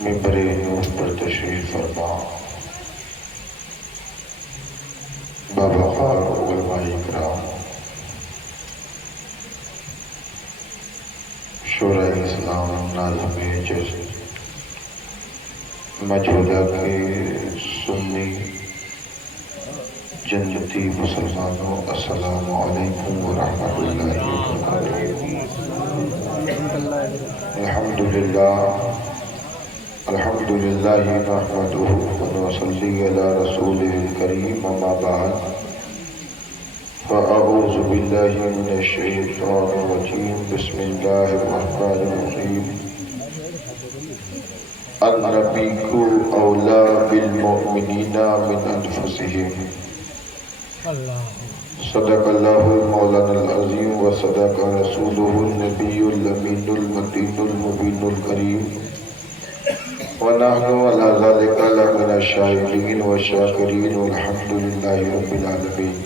منبر نور پر تشریف فرما باوقار علماء کرام، شورائے اسلام، ناظم جز موجودہ کے سنی جنتی مسلمانوں، السلام علیکم ورحمۃ اللہ وبرکاتہ۔ الحمدللہ نحمدہ ونصلی علی رسولہ الکریم، اما بعد فاعوذ باللہ من الشیطان الرجیم، بسم اللہ الرحمن الرحیم۔ النبی اولی بالمؤمنین من انفسہم، صدق اللہ مولانا العظیم وصدق رسولہ النبی الامین المتین المبین الکریم، ونحن علی ذلک لمن الشاہدین والشاکرین والحمد للہ رب العالمین۔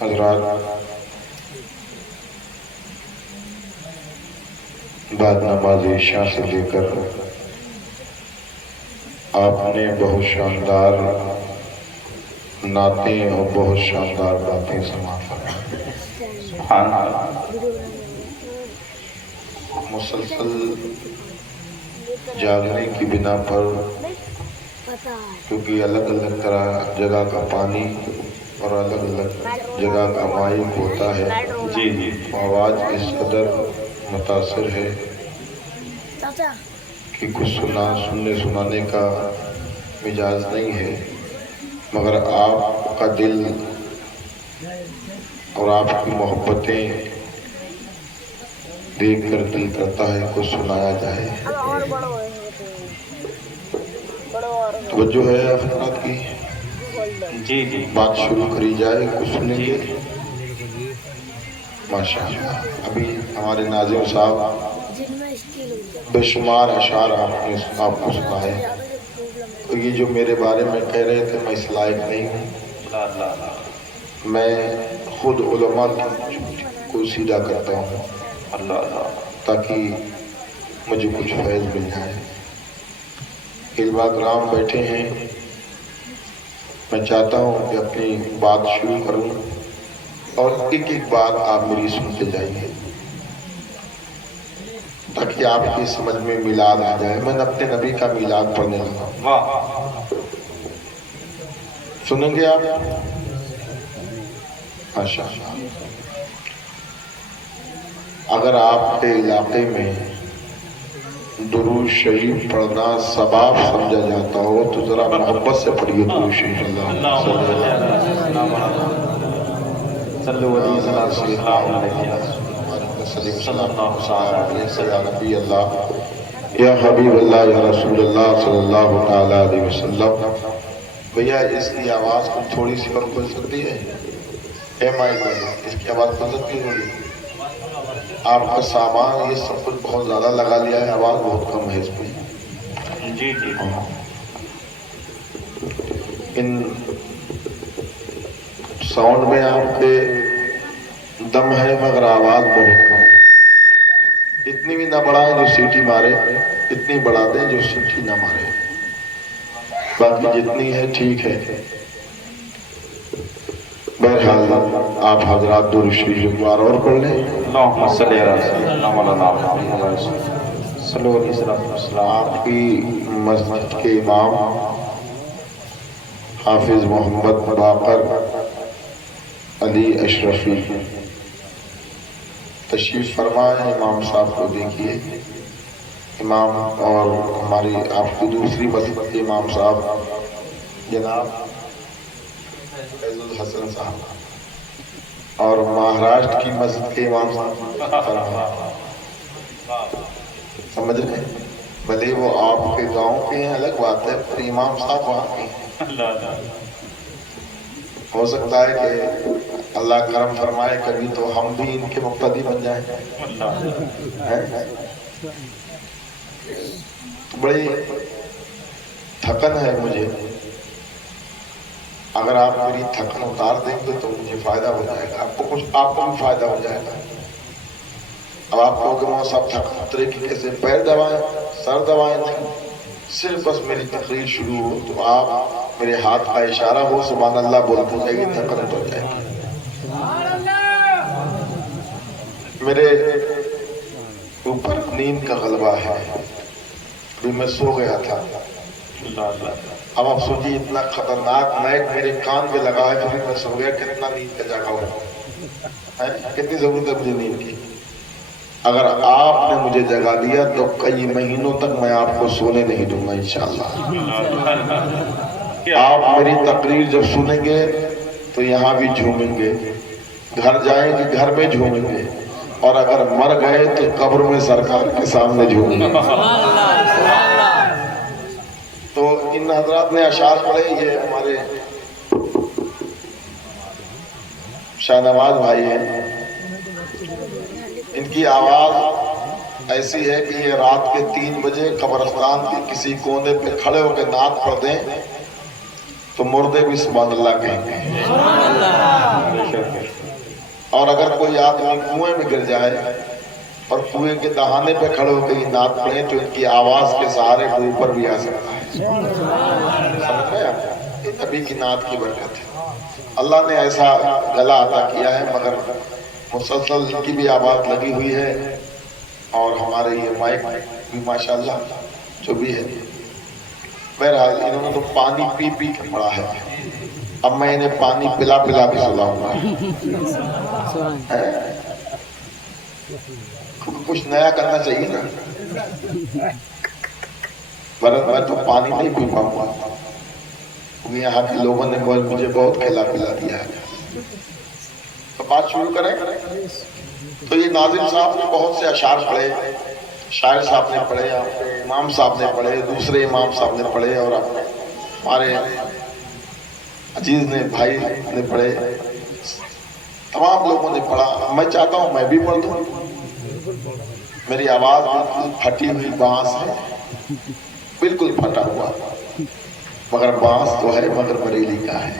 حضرات، بعد نماز عشاء سے لے کر آپ نے بہت شاندار نعتیں اور بہت شاندار باتیں سماعت فرمائیں۔ مسلسل جاگنے کی بنا پر، کیونکہ الگ الگ طرح جگہ کا پانی اور الگ الگ جگہ کا مائک ہوتا ہے، آواز اس قدر متاثر ہے کہ کچھ سننے سنانے کا مجاز نہیں ہے، مگر آپ کا دل اور آپ کی محبتیں دیکھ کر دل کرتا ہے کچھ سنایا جائے۔ توجہ ہے حضرات کی؟ جی بات شروع کری جائے، کچھ سنیں گے ماشاءاللہ۔ ابھی ہمارے ناظم صاحب بے شمار اشعار آپ کو سنائے، تو یہ جو میرے بارے میں کہہ رہے تھے میں اس لائق نہیں ہوں، میں خود علماء کو سیدھا کرتا ہوں تاکہ مجھے کچھ فیض مل جائے۔ علماء کرام بیٹھے ہیں، میں چاہتا ہوں کہ اپنی بات شروع کروں اور ایک ایک بات آپ میری سنتے جائیے تاکہ آپ کی سمجھ میں میلاد آ جائے۔ میں نے اپنے نبی کا میلاد پڑھنے لگا، سنیں گے آپ؟ ماشاءاللہ۔ اگر آپ کے علاقے میں درود شریف پڑھنا ثواب سمجھا جاتا ہو تو ذرا محبت سے پڑھیے درود شریف۔ اللہ یا حبیب اللہ یا رسول اللہ صلی اللہ تعالیٰ علیہ وسلم۔ بھیا اس کی آواز کو تھوڑی سی کم کر سکتی ہے؟ اے مائک بھائی، اس کی آواز کم سکتی ہے؟ آپ کا سامان یہ سب کچھ بہت زیادہ لگا لیا ہے، آواز بہت کم ہے اس پہ۔ جی ان ساؤنڈ میں آپ کے دم ہے مگر آواز بہت کم ہے۔ اتنی بھی نہ بڑھائیں جو سیٹی مارے، اتنی بڑھا دیں جو سیٹی نہ مارے، باقی جتنی ہے ٹھیک ہے۔ बहरहाल आप हजरात दुरूद शरीफ एक बार और पढ़ लें। आपकी मस्जिद के इमाम हाफिज मोहम्मद बाकर अली अशरफी तशरीफ फरमाए। इमाम साहब को देखिए। इमाम और हमारी आपकी दूसरी मस्जिद के इमाम साहब जनाब फैजुल हसन साहब और महाराष्ट्र की मस्जिद के इमाम साहब समझ रहे हैं। भले वो आपके गांव के हैं अलग बात है, पर इमाम साहब वहाँ के हैं। हो सकता है कि अल्लाह करम फरमाए कभी तो हम भी इनके मुक्तदी बन जाएं। बड़ी थकन है मुझे, अगर आप मेरी थकन उतार देंगे तो मुझे फायदा हो जाएगा, आपको भी फायदा हो जाएगा। अब आप कहोगे वो सब थक उतरे कि कैसे पैर दबाएं सर दबाएं, नहीं, सिर्फ बस मेरी तकरीर शुरू हो तो आप मेरे हाथ का इशारा हो सुभान अल्लाह बोलते जाएगी, थकन हो जाएगी। मेरे ऊपर नींद का गलबा है, अभी मैं सो गया था। अब आप सोचिए इतना खतरनाक मैक मेरे कान पे लगा है, फिर मैं सो गया, कितना नींद का जागा हुआ है, कितनी जरूरत है मुझे नींद की। अगर आपने मुझे जगा दिया तो कई महीनों तक मैं आपको सोने नहीं दूंगा इंशाअल्लाह। आप मेरी तकरीर जब सुनेंगे तो यहाँ भी झूमेंगे, घर जाएंगे घर में झूमेंगे, और अगर मर गए तो कब्र में सरकार के सामने झूमेंगे। तो इन हजरात ने अशार पढ़े, ये हमारे शाहनवाज भाई हैं, इनकी आवाज ऐसी है कि ये रात के 3 बजे कब्रिस्तान के किसी कोने पे खड़े होकर नात पढ़ दें तो मुर्दे भी सुभान अल्लाह कहेंगे। और अगर कोई आदमी कुएं में गिर जाए और कुएं के दहाने पे खड़े होकर ये नात पढ़े तो इनकी आवाज के सहारे वो ऊपर भी आ सकता है। समझ रहे हैं? ये नबी की नात की बरकत है, अल्लाह ने ऐसा गला अता किया है। मगर मुसलसल इनकी भी आवाज लगी हुई है, और हमारे ये माइक भी माशाल्लाह जो भी है। बहरहाल इन्होंने तो पानी पी पी के पड़ा है, अब मैं इन्हें पानी पिला पिला के सुलाऊंगा। कुछ नया करना चाहिए ना, मैं तो पानी नहीं पी पाऊंगा क्योंकि यहाँ के लोगों ने मुझे बहुत खिला पिला दिया है। तो बात शुरू करें। तो ये नाजिम साहब ने बहुत से अशार पढ़े, शायर साहब ने पढ़े, इमाम साहब ने पढ़े, दूसरे इमाम साहब ने पढ़े, और हमारे अजीज ने भाई ने पढ़े, तमाम लोगों ने पढ़ा। मैं चाहता हूँ मैं भी पढ़ दूँ। मेरी आवाज बिल्कुल फटी हुई बांस है, बिल्कुल फटा हुआ, मगर बांस तो है, मगर बरेली का है।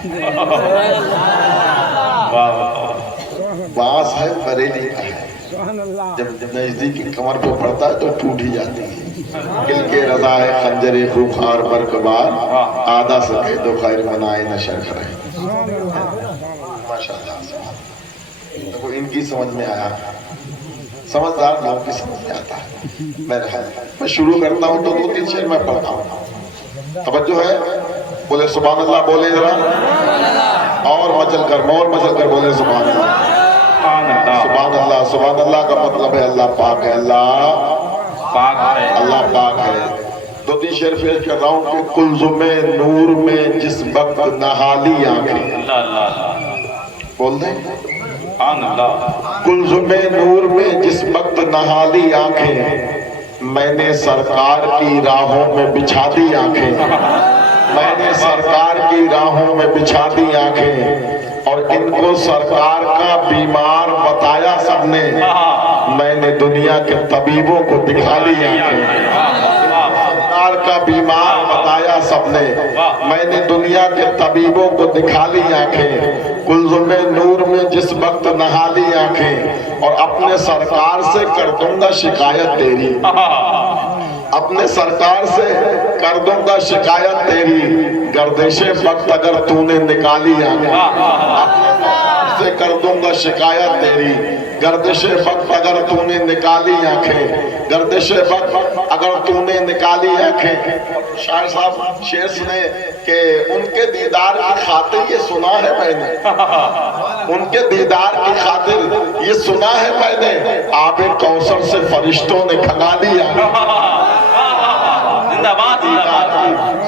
बांस है, बरेली का है। जब नजदीकी कमर पे पड़ता है तो टूट ही जाती है। दिल के रजा है खंजरे खुखार बरकबार, आधा सके तो खैर मनाए न शर्खर है। माशाल्लाह, तो इनकी समझ में आया, समझदार लोगों की समझ में आता है। मैं शुरू करता हूँ तो 2-3 शेर मैं पढ़ता हूँ, तवज्जो है। बोले सुभान अल्लाह, बोले जरा और मचल कर बोले सुभान अल्लाह। सुभान अल्लाह, सुभान अल्लाह का मतलब है अल्लाह पाक है, अल्लाह पाक है, अल्लाह पाक है। 2-3 शेर पेश कर रहा हूँ कि कुलजुमे नूर में जिस वक्त नहाली आंखें, बोल दें कुलजुमे नूर में जिस वक्त नहाली आंखें, मैंने सरकार की राहों में बिछा दी आंखें, मैंने सरकार की राहों में बिछा दी आंखें, और इनको सरकार का बीमार बताया सबने, मैंने दुनिया के तबीबों को दिखा ली आंखें। सरकार का बीमार बताया सबने, मैंने दुनिया के तबीबों को दिखा ली आंखें। कुलजुमे नूर में जिस वक्त नहा ली आंखें, और अपने सरकार से कर दूंगा शिकायत तेरी, अपने सरकार से कर दूंगा शिकायत तेरी, गर्दिशे वक्त अगर तूने निकाली आंखें। سے کر دوں گا شکایت تیری، گردش وقت اگر تو نے نکالی آنکھیں، گردش وقت اگر تو نے نکالی آنکھیں۔ شاعر صاحب شعر سنے کہ ان کے دیدار کی خاطر یہ سنا ہے میں نے، ان کے دیدار کی خاطر یہ سنا ہے میں نے، آب کوثر سے فرشتوں نے کھنگا دیا،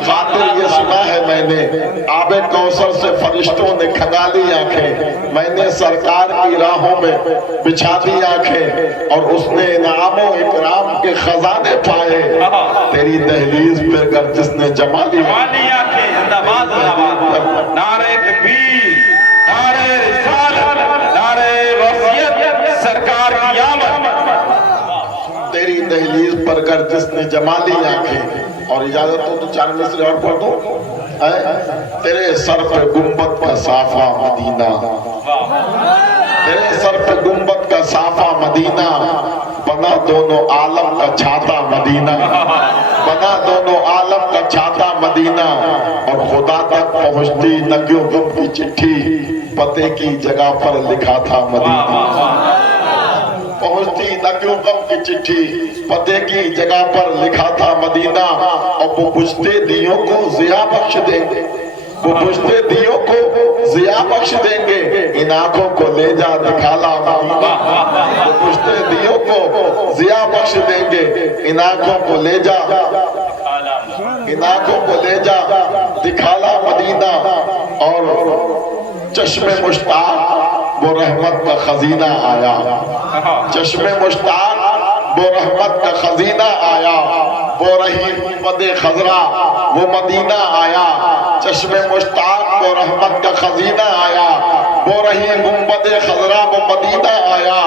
خاطر یہ سنا ہے میں نے، آب کوثر سے فرشتوں نے کھنگا لی آنکھیں، میں نے سرکار کی راہوں میں بچھا دی آنکھیں، اور اس نے انعام و اکرام کے خزانے پائے، تیری دہلیز پر گر جس نے جما لی آنکھیں۔ نعرہ تکبیر، نعرہ رسالت، نعرہ وصیت، سرکار کی آمد، تیری دہلیز پر گر جس نے جما لی آنکھیں۔ اور اجازت ہو تو 4 مصرے اور پڑھ دو۔ تیرے سر پہ گنبد کا صافہ مدینہ، تیرے سر پہ گنبد کا صافہ مدینہ، بنا دونوں عالم کا چھاتا مدینہ، بنا دونوں عالم کا چھاتا مدینہ، اور خدا تک پہنچتی نہ کیوں غم کی چٹھی، پتے کی جگہ پر لکھا تھا مدینہ، پہنچتی نہ کیوں غم کی چٹھی، پتے کی جگہ پر لکھا تھا مدینہ، اور وہ بجھتے دیوں کو ضیاء بخش دیں گے، وہ بجھتے دیوں کو ضیاء بخش دیں گے، ان آنکھوں کو لے جا دکھالا مدینہ، وہ بجھتے دیوں کو ضیاء بخش دیں گے، ان آنکھوں کو لے جا، ان آنکھوں کو لے جا دکھالا مدینہ، اور چشم مشتاق وہ رحمت کا خزینہ آیا، چشم مشتاق وہ رحمت کا خزینہ آیا، وہ رہی گنبد خضرا وہ مدینہ آیا، چشم مشتاق وہ رحمت کا خزینہ آیا، وہ رہی گنبد خضرا وہ مدینہ آیا،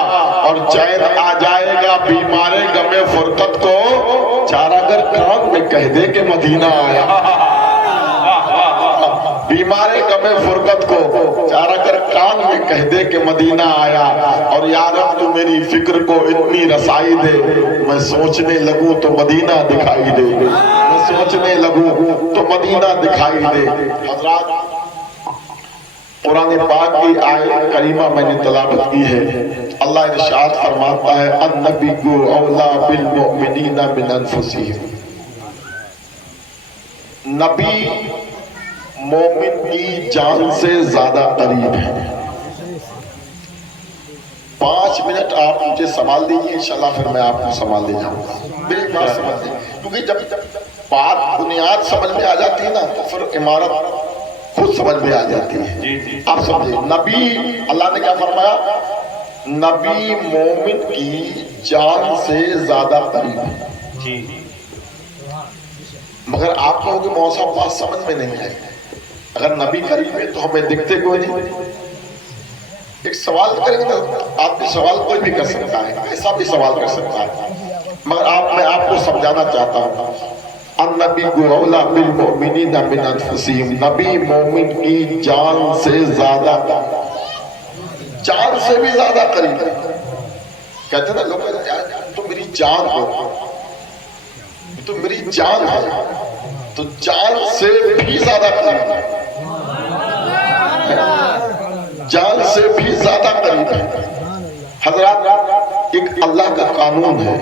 اور چین آ جائے گا بیمار غم فرقت کو، چارہ گر کان میں کہہ دے کہ مدینہ آیا، بیمار غم فرقت کو چارہ گر کان میں کہہ دے کہ مدینہ آیا، اور یا رب تو میری فکر کو اتنی رسائی دے، میں سوچنے لگوں تو مدینہ دکھائی دے، میں سوچنے لگوں تو مدینہ دکھائی دے۔ حضرات قرآن پاک کی آیت کریمہ میں نے تلاوت کی ہے، اللہ ارشاد فرماتا ہے النبی اولا بالمؤمنین من انفسہم، نبی مومن کی جان سے زیادہ قریب ہے۔ 5 منٹ آپ مجھے سنبھال دیجئے، انشاءاللہ پھر میں آپ کو سنبھال دے جاؤں گا، میری بات سمجھ دیں، کیونکہ جب بات بنیاد سمجھ میں آ جاتی ہے نا تو پھر عمارت خود سمجھ میں آ جاتی ہے۔ آپ سمجھیں، نبی اللہ نے کیا فرمایا؟ نبی مومن کی جان سے زیادہ قریب ہے۔ مگر آپ کہو کہ موسیٰ بات سمجھ میں نہیں آئی، اگر نبی قریب ہے تو ہمیں دکھتے کوئی نہیں۔ ایک سوال کریں گے نا، آپ بھی سوال کوئی بھی کر سکتا ہے، ایسا بھی سوال کر سکتا ہے، مگر میں آپ کو سمجھانا چاہتا ہوں النبی اولا بالمؤمنین من انفسہم، نبی مومن کی جان سے زیادہ، جان سے بھی زیادہ قریب ہے۔ کہتے ہیں نا لوگ تو میری جان ہو، تو میری جان ہے، تو جان سے بھی زیادہ قریب ہے، جان سے بھی زیادہ قریب ہے۔ حضرات ایک اللہ کا قانون ہے،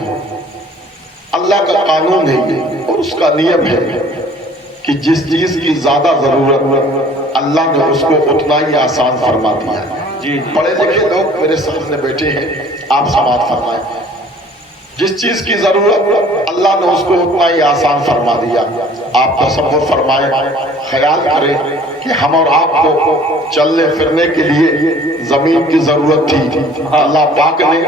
اللہ کا قانون ہے یہ، اور اس کا نیم ہے کہ جس چیز کی زیادہ ضرورت اللہ نے اس کو اتنا ہی آسان فرما دیا ہے۔ پڑھے لکھے لوگ میرے سامنے بیٹھے ہیں، آپ سماعت فرمائیں، جس چیز کی ضرورت اللہ نے اس کو اتنا ہی آسان فرما دیا۔ آپ تصور فرمائیں، خیال کریں کہ ہم اور آپ کو چلنے پھرنے کے لیے زمین کی ضرورت تھی، اللہ پاک نے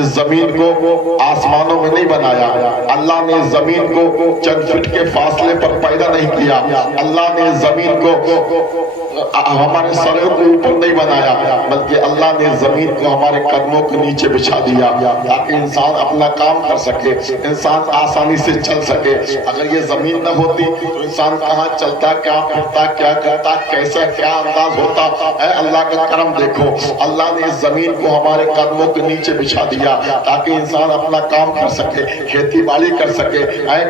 اس زمین کو آسمانوں میں نہیں بنایا، اللہ نے زمین کو چند فٹ کے فاصلے پر پیدا نہیں کیا، اللہ نے زمین کو ہمارے سروں کے اوپر نہیں بنایا، بلکہ اللہ نے زمین کو ہمارے قدموں کے نیچے بچھا دیا تاکہ انسان اپنا کام کر سکے، انسان آسان آسانی سے چل سکے. اگر یہ زمین نہ ہوتی تو انسان کہاں چلتا, کیا پھرتا, کیا کرتا, کیسا کیا انداز ہوتا. اے اللہ کا کرم دیکھو, اللہ نے اس زمین کو ہمارے قدموں کے نیچے بچھا دیا تاکہ انسان اپنا کام کر سکے, کھیتی باڑی کر سکے,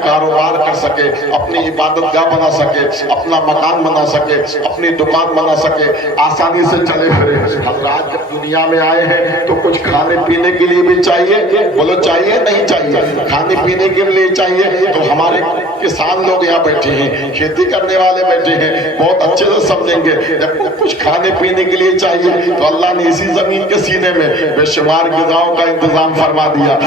کاروبار کر سکے, اپنی عبادت گاہ بنا سکے, اپنا مکان بنا سکے, اپنی دکان بنا سکے, آسانی سے چلے پھرے. حضرات جب دنیا میں آئے ہیں تو کچھ کھانے پینے کے لیے بھی چاہیے. بولو چاہیے نہیں چاہیے؟ کھانے پینے کے لیے چاہیے. تو ہمارے کسان لوگ یہاں بیٹھے ہیں, کھیتی کرنے والے بیٹھے ہیں, بہت اچھے سے سمجھیں گے. جب کچھ کھانے پینے کے لیے چاہیے تو اللہ نے اسی زمین کے سینے میں بے شمار غذاؤں کا انتظام فرما دیا.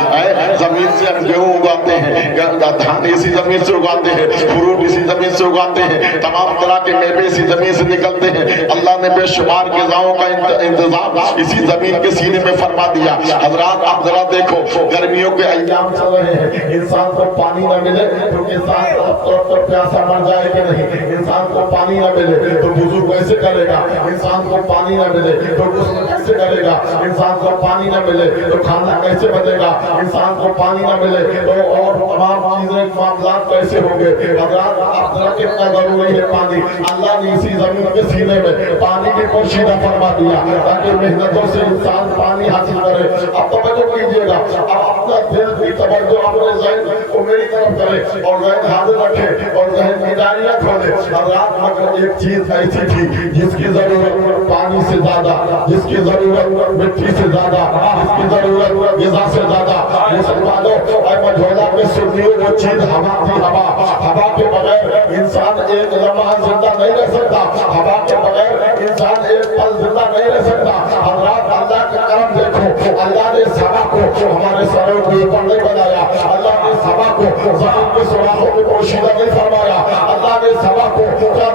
زمین سے ہم گیہوں اگاتے ہیں, دھان اسی زمین سے اگاتے ہیں, فروٹ اسی زمین سے اگاتے ہیں, تمام طرح کے میوے اسی زمین سے نکلتے ہیں. اللہ نے بے شمار غذاؤں کا انتظام اسی زمین کے سینے میں فرما دیا. حضرات آپ ذرا دیکھو, گرمیوں کے ایام چل رہے ہیں, انسان کو پانی نہ ملے تو انسان پیاسا مر جائے کہ نہیں. انسان کو پانی نہ ملے تو وضو کیسے کرے گا, انسان کو پانی نہ ملے تو غسل کیسے کرے گا, انسان کو پانی نہ ملے تو کھانا کیسے بنے گا, انسان کو پانی نہ ملے تو اور تمام چیزیں معاملات کیسے ہوں گے. حضرات آپ ذرا کتنا ضروری ہے پانی. اللہ نے اسی زمین کے سینے میں پانی کی پوشیدہ فرما دیا تاکہ محنتوں سے انسان پانی حاصل کرے. اب توجہ کیجیے گا, اب اپنا دل کی توجہ اپنے ذہن کو میری طرف کرے اور ذہن حاضر رکھے اور ذہن کی داریاں کھولے. حضرات مگر ایک چیز ایسی تھی جس کی ضرورت پانی سے زیادہ, جس کی ضرورت مٹی سے زیادہ, جس کی ضرورت غذا سے زیادہ. مسلمانوں اے مجھولا میں سنی وہ چیز ہوا تھی. ہوا کے بغیر انسان ایک لمحہ زندہ نہیں رہ سکتا, ہوا کے بغیر انسان ایک پل زندہ نہیں رہ سکتا. حضرات اللہ کا کرم دیکھو, اللہ نے سبا کو ہمارے سروں کے اوپر نہیں بنایا, اللہ نے سبا کو زمین کے سوراخوں میں پوشیدہ نہیں فرمایا, اللہ نے سبا کو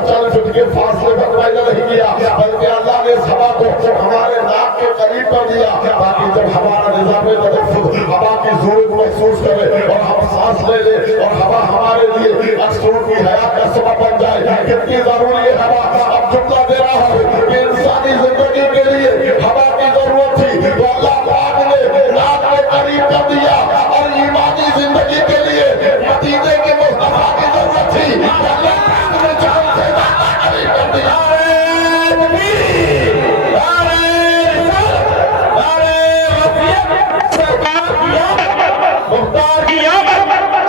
4 فٹ کے فاصلے پر پیدا نہیں کیا, بلکہ اللہ نے سبا کو ہمارے ناک کے قریب کر دیا تاکہ جب ہمارا نظام تنفس ہوا کی ضرورت محسوس کرے اور ہم سانس لے لیں اور ہوا ہمارے لیے اکثر کی حیات کا سبب بن جائے. کتنی ضروری ہے ہوا. اب جملہ دے رہا ہوں کہ انسانی زندگی کے لیے ہوا کی ضرورت تھی تو اللہ پاک نے ناک کے قریب کر دیا, اور ایمانی زندگی کے لیے مدینے کے مصطفیٰ کی ضرورت تھی کہ اللہ پاک نے جان سے زیادہ قریب کر دیا.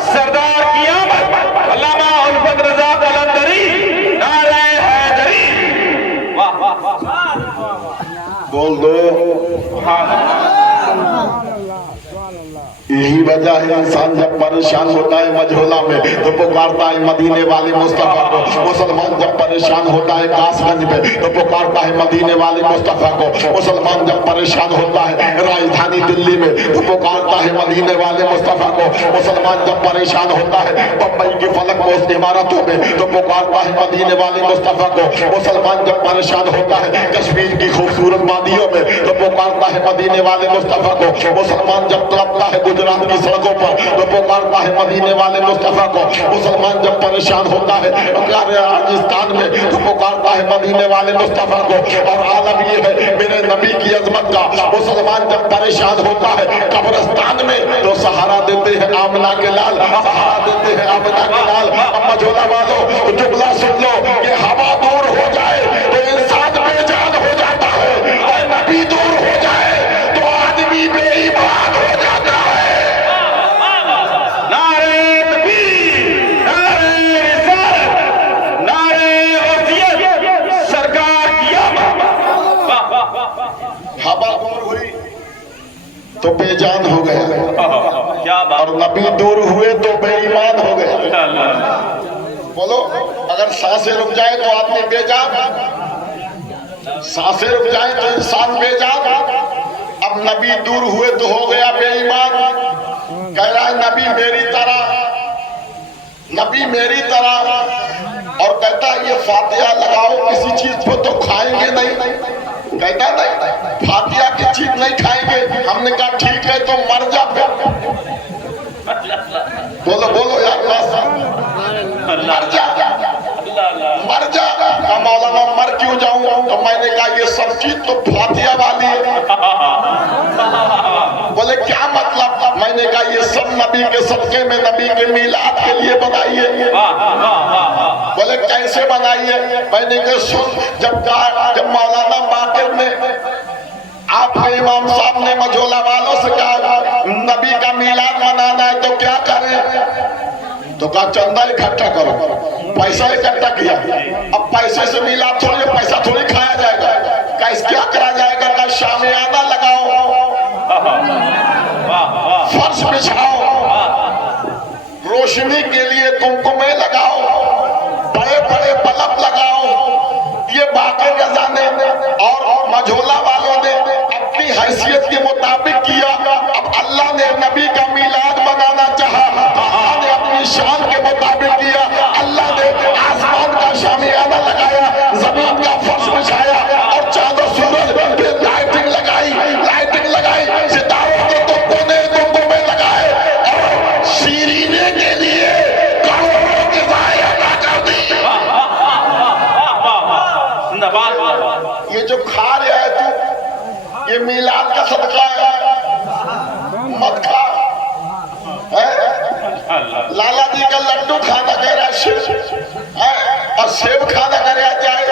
سردار کی آمد, علامہ الفت رضا قلندری, نعرہ حیدری. بول دو. یہی وجہ ہے انسان جب پریشان ہوتا ہے مجھولا میں تو پکارتا ہے مدینے والے مصطفیٰ کو. مسلمان جب پریشان ہوتا ہے کاس گنج میں تو پکارتا ہے مدینے والے مصطفیٰ کو. مسلمان جب پریشان ہوتا ہے راجدھانی دلی میں تو پکارتا ہے مدینے والے مصطفیٰ کو. مسلمان جب پریشان ہوتا ہے بمبئی کی فلک پوش عمارتوں میں تو پکارتا ہے مدینے والے مصطفیٰ کو. مسلمان جب پریشان ہوتا ہے کشمیر کی خوبصورت وادیوں میں تو پکارتا ہے مدینے والے مصطفیٰ کو. مسلمان جب تڑپتا ہے گجرات کی سڑکوں پر تو پکارتا ہے مدینے والے مصطفیٰ کو. مسلمان جب پریشان ہوتا ہے راجستھان میں تو پکارتا ہے مدینے والے مصطفیٰ کو. اور عالم یہ ہے میرے نبی کی عظمت کا, مسلمان جب پریشان ہوتا ہے قبرستان میں تو سہارا دیتے ہیں آمنہ کے لال, سہارا دیتے ہیں آمنہ کے لال. اما جھولا والو جملہ سن لو کہ ہوا دور ہو جائے تو انسان بے جان ہو جاتا ہے, اور نبی دور ہو جائے تو آدمی بے ایمان ہو جاتا ہے. تو بے جان ہو گیا اور نبی دور ہوئے تو بے ایمان ہو گیا. بولو, اگر سانسیں رک جائے تو آدمی بے جان, سانسیں رک جائے تو انسان بے جان. اب نبی دور ہوئے تو ہو گیا بے ایمان. کہہ رہا ہے نبی میری طرح, نبی میری طرح, اور کہتا ہے یہ فاتحہ لگاؤ کسی چیز پہ تو کھائیں گے نہیں. کہتا نہیں فاتحہ کی چیز نہیں کھائیں گے. ہم نے کہا ٹھیک ہے تو مر جا. بولو بولو یا مر جا, مر جا. مولانا مر کیوں جاؤں؟ تو میں نے کہا یہ سب چیز تو فاتحہ والی ہے. بولے کیا مطلب؟ میں نے کہا یہ سب نبی کے صدقے میں نبی کے میلاد کے لیے بنائیے. بولے کیسے بنائیے؟ میں نے کہا سن، جب مولانا باقر نے آپ کے امام صاحب نے مجھولا والوں سے کہا نبی کا میلاد منانا ہے تو کیا کریں؟ تو کہا چندہ اکٹھا کرو. پیسہ اکٹھا کیا. اب پیسے سے میلاد تھوڑی، پیسہ تھوڑی کھایا جائے گا. کہا اس کیا کرا جائے گا؟ کہا شامیانہ لگاؤ، فرش بچھاؤ، روشنی کے لیے کمکمے لگاؤ، بڑے بڑے بلب لگاؤ. یہ باقی رضا نے اور مجھولا والوں نے اپنی حیثیت کے مطابق کیا. اب اللہ نے نبی کا میلاد منانا چاہا، اللہ نے اپنی شان کے مطابق کیا. اللہ نے آسمان کا شامیانہ لگایا، زمین کا فرش بچھایا اور چاند و سورج پہ لائٹنگ لگائی، ستاروں کے کمکمے لگائے اور شیرینے کے لیے کروڑوں کی ضائع ادا کر دی. یہ جو کھا رہا ہے تو یہ میلاد کا صدقہ ہے، مت کھا. لالا جی کا لڈو کھانا کہہ رہا ہے اور سیب کھانا کہہ رہا جائے.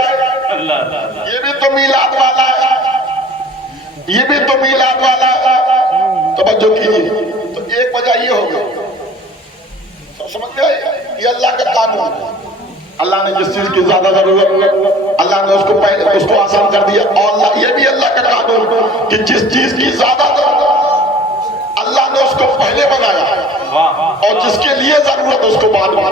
یہ بھی تو میلاد والا ہے، یہ بھی تو میلاد والا ہے. توجہ کیجیے. تو ایک وجہ یہ ہو گئی، سمجھ گئے؟ یہ اللہ کا قانون ہے. اللہ نے جس چیز کی زیادہ ضرورت اللہ نے اس کو آسان کر دیا. اور یہ بھی اللہ کا قانون کہ جس چیز کی زیادہ ضرورت اللہ نے اس کو پہلے بنایا اور جس کے لیے ضرورت اس کو بعد میں.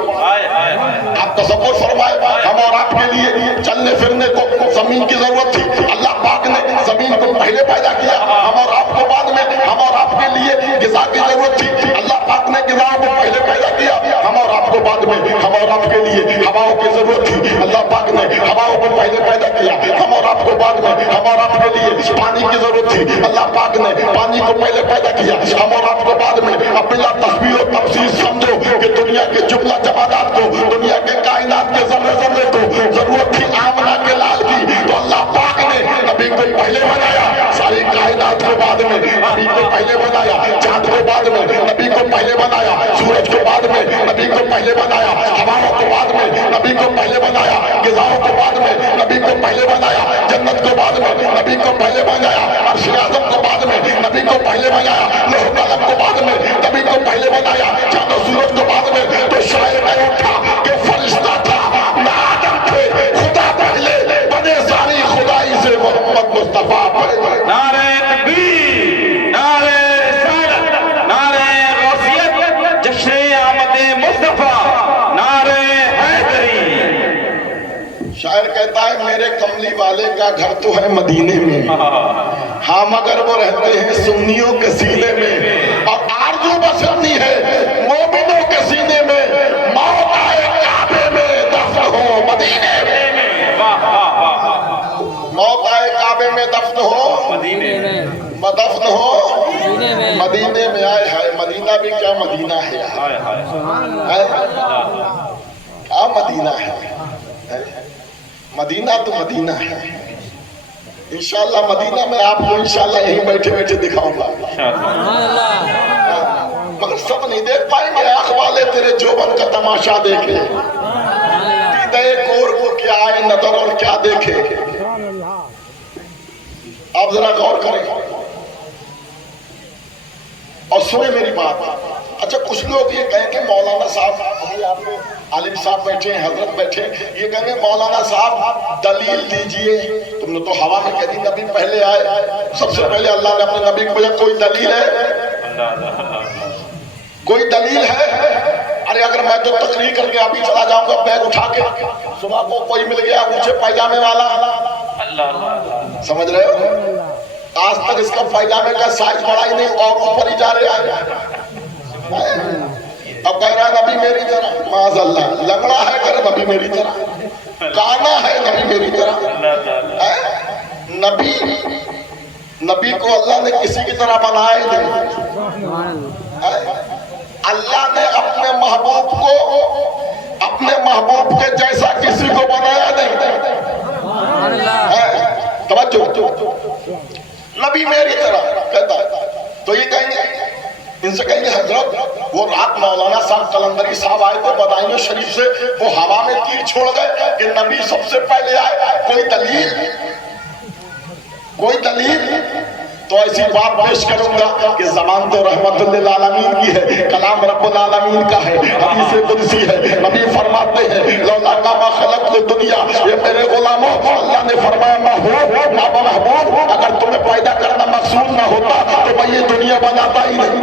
آپ تصور فرمائے ہم اور آپ کے لیے چلنے پھرنے کو زمین کی ضرورت تھی، اللہ پاک نے زمین کو پہلے پیدا کیا. ہم اور آپ کو بعد میں، ہم اور آپ کے لیے غذا کی ضرورت تھی، اللہ پاک نے غذا کو پہلے پیدا کیا. ہم اور آپ کو بعد میں، ہم اور آپ کے لیے ہواؤں کی ضرورت تھی، اللہ پاک نے ہواؤں کو پہلے پیدا کیا. ہم اور آپ کو بعد میں، ہم اور آپ کے لیے پانی کی ضرورت تھی، اللہ پاک نے پانی کو پہلے پیدا کیا. ہم اور آپ کو بعد میں اب بلا تصویر و تفسیر سمجھو کہ دنیا کے جملہ جمادات کو، دنیا کے کائنات کے ذرے ذرے کو ضرورت تھی آمنہ کے لال کی، تو اللہ پاک نے نبی کو پہلے بنایا. ساری کائنات کو بعد میں نبی کو پہلے بنایا. چاند کو بعد میں نبی کو پہلے بنایا. سورج کو بعد میں نبی کو پہلے بنایا. ہواؤں کو بعد میں نبی کو پہلے بنایا. غذاؤں کو بعد میں نبی کو پہلے بنایا. جنت کو بعد میں نبی کو پہلے بنایا. عرش اعظم کو بعد میں نبی کو پہلے بنایا. لوح قلم کو بعد میں نبی کو پہلے بنایا. چاند و سورج کو بعد میں. تو شاعر نے اٹھا کہ فرشتہ تھا نہ آدم تھے، خدا پہلے بنے ساری خدائی سے محمد مصطفیٰ پہلے. نعرہ تکبیر، نعرہ رسالت، نعرہ غوثیت، جشن آمد مصطفیٰ، نعرہ حیدری. شاعر کہتا ہے میرے کملی والے کا گھر تو ہے مدینے میں، ہاں مگر وہ رہتے ہیں سنیوں کے سینے میں. اور آرزو بس اتنی ہے مومنوں کے سینے میں، موت آئے کعبے میں دفن ہو مدینے میں. موت آئے کعبے میں دفن ہو مدینے میں. آئے ہائے مدینہ بھی کیا مدینہ ہے، کیا مدینہ ہے. مدینہ تو مدینہ ہے. انشاءاللہ مدینہ میں آپ کو انشاءاللہ یہیں بیٹھے بیٹھے دکھاؤں گا، مگر سب نہیں دیکھ پائیں گے. آنکھ والے تیرے جوبن کا تماشا دیکھے، دیدے کور کو کیا آئے نظر اور کیا دیکھے. آپ ذرا غور کریں اور سنیں میری بات. اچھا کچھ لوگ یہ کہیں کہ مولانا صاحب، آپ عالم صاحب بیٹھے ہیں، حضرت بیٹھے ہیں، یہ کہیں گے مولانا صاحب دلیل دیجئے. تم نے تو ہوا میں کہہ دی نبی پہلے آئے. سب سے پہلے اللہ نے اپنے نبی کو بھیجا. کوئی دلیل ہے؟ کوئی دلیل ہے؟ ارے اگر میں تو تقریر کر کے ابھی چلا جاؤں گا بیگ اٹھا کے، صبح کو کوئی مل گیا اونچے پائجامے والا، سمجھ رہے ہو، آج تک اس کا پائجامے کا سائز بڑا ہی نہیں اور اوپر ہی جا رہا ہے. اب کہہ رہا ہے نبی میری طرح، معاذ اللہ، لنگڑا ہے کہ نبی میری طرح، کانا ہے نبی میری طرح. نبی کو اللہ نے کسی کی طرح بنایا ہی نہیں. اللہ نے اپنے محبوب کے جیسا کسی کو بنایا نہیں. توجہ، نبی میری طرح کہتا ہے. تو یہ کہیں گے ان ان سے کہیں گے حضرت وہ رات مولانا صاحب قلندری صاحب آئے تھے بدائیوں شریف سے, وہ ہوا میں تیر چھوڑ گئے کہ نبی سب سے پہلے آئے, کوئی دلیل؟ کوئی دلیل؟ تو ایسی بات پیش کروں گا کہ زبان تو رحمت للعالمین کی ہے, کلام رب العالمین کا ہے, حدیث قدسی ہے. نبی فرماتے ہیں لولا ما خلقت الدنیا, یہ میرے غلاموں اللہ نے فرمایا محبوب اگر تمہیں پیدا کرنا مقصود نہ ہوتا تو میں یہ دنیا بناتا ہی نہیں,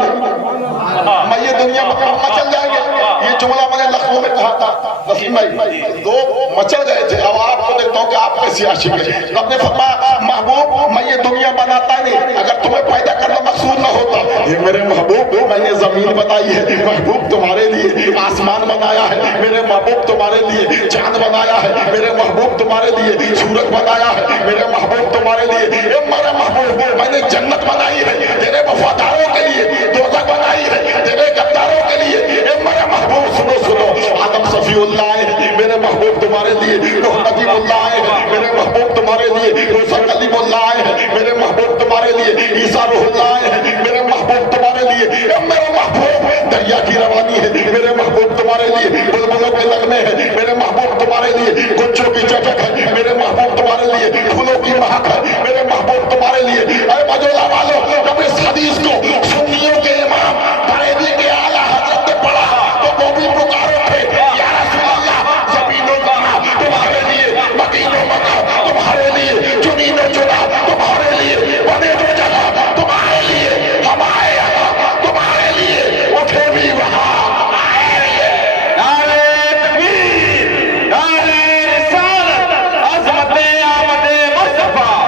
میں یہ دنیا مچل جائیں گے. یہ جملہ میں نے لکھنؤ میں کہا تھا, وسیم بھائی دو مچل گئے تھے. اب آپ کو دیکھتا ہوں کہ آپ کیسی عاشق ہیں. رب نے فرمایا محبوب میں یہ دنیا بناتا نہیں اگر تمہیں پیدا کرنا مقصود نہ ہوتا. یہ میرے محبوب میں نے زمین بنائی ہے, محبوب تمہارے لیے آسمان بنایا ہے, میرے محبوب تمہارے لیے چاند بنایا ہے, میرے محبوب تمہارے لیے سورج بنایا ہے, میرے محبوب تمہارے لیے میرے محبوب میں نے جنت بنائی ہے, تیرے وفاداروں کے لیے دوزخ بنائی ہے, تیرے غداروں کے لیے میرے محبوب. سنو سنو, آدم صفی اللہ ہے میرے محبوب تمہارے لیے, نبی اللہ ہے میرے محبوب تمہارے لیے, موسیٰ کلیم اللہ ہے میرے محبوب تمہارے لیے, عیسیٰ روح اللہ ہے میرے محبوب تمہارے لیے. میرے محبوب دریا کی روانی ہے میرے محبوب تمہارے لیے, بلبلوں کے نغمے ہیں میرے محبوب تمہارے لیے, گنجوں کی چہچہٹ ہے میرے محبوب تمہارے لیے, پھولوں کی مہک ہے میرے محبوب تمہارے لیے. اے مجولا والوں, جب اس حدیث کو سنیوں کے امام بریلوی کے اعلیٰ حضرت نے پڑھا تو وہ بھی پکار اٹھے یا رسول اللہ, زمین و زمین تمہارے لیے, مدینہ و مکہ تمہارے لیے, چنین و چنا تمہارے لیے, بنے دو جگہ تمہارے لیے, ہم آئے یہاں تمہارے لیے, اٹھے بھی وہاں آئے لیے. نعرہ تکبیر, نعرہ رسالت, عظمت آمد مصطفیٰ,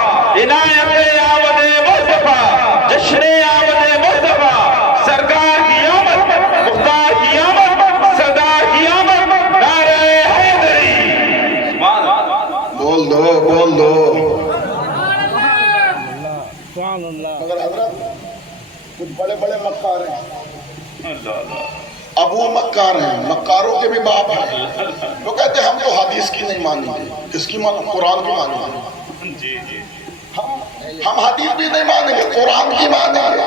عنایت آمد مصطفیٰ, جشن آمد مصطفیٰ, سرکار کی آمد, مختار کی آمد, سردار کی آمد, نعرہ حیدری. بول دو مگر حضرت کچھ بڑے بڑے مکار ہیں, ابو مکار ہیں, مکاروں کے بھی باپ ہیں. وہ کہتے ہیں ہم تو حدیث کی نہیں مانیں گے, کس کی مانیں؟ قرآن کی مانیں گے. ہم حدیث بھی نہیں مانیں گے, قرآن کی مانیں گے.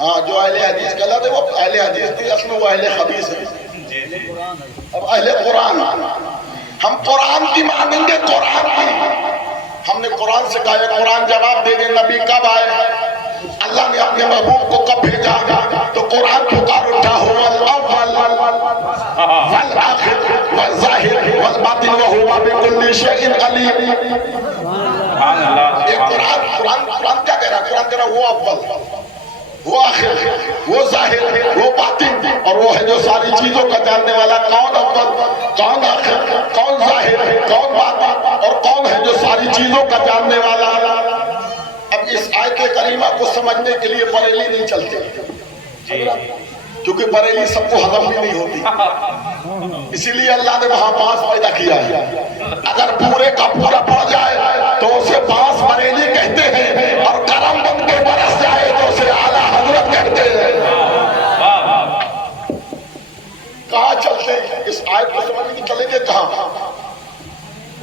ہاں جو اہل حدیث غلط ہے وہ اہل حدیث نہیں, اصل میں وہ اہل حدیث ہے. اب اہل قرآن, ہم قرآن کی مانیں گے, قرآن کی. ہم نے قرآن سے کہا ہے قرآن جواب دے دے نبی کب آئے, اللہ نے اپنے محبوب کو کب بھیجا, تو قرآن پکار اٹھا هو الاول والآخر والظاہر والباطن وهو بكل شيء علیم. یہ قرآن کیا کہہ رہا ہے؟ قرآن کہہ رہا ہے وہ اول, وہ آخر, وہ ظاہر, وہ باطن, اور وہ ہے جو ساری چیزوں کا جاننے والا. کون اول, کون آخر, کون ظاہر, کون باطن, اور کون ہے جو ساری چیزوں کا جاننے والا. اب اس آیت کریمہ کو سمجھنے کے لیے بریلی نہیں چلتے, کیونکہ بریلی سب کو ہضم بھی نہیں ہوتی, اسی لیے اللہ نے وہاں بانس پیدا کیا ہے. اگر پورے کا پورا پڑ جائے تو اسے بانس بریلی کہتے ہیں, اور کرم بن کے برس جائے تو اسے اعلیٰ حضرت کہتے ہیں. کہاں چلتے ہیں اس آیت کو سمجھنے کے چلیں گے کہاں؟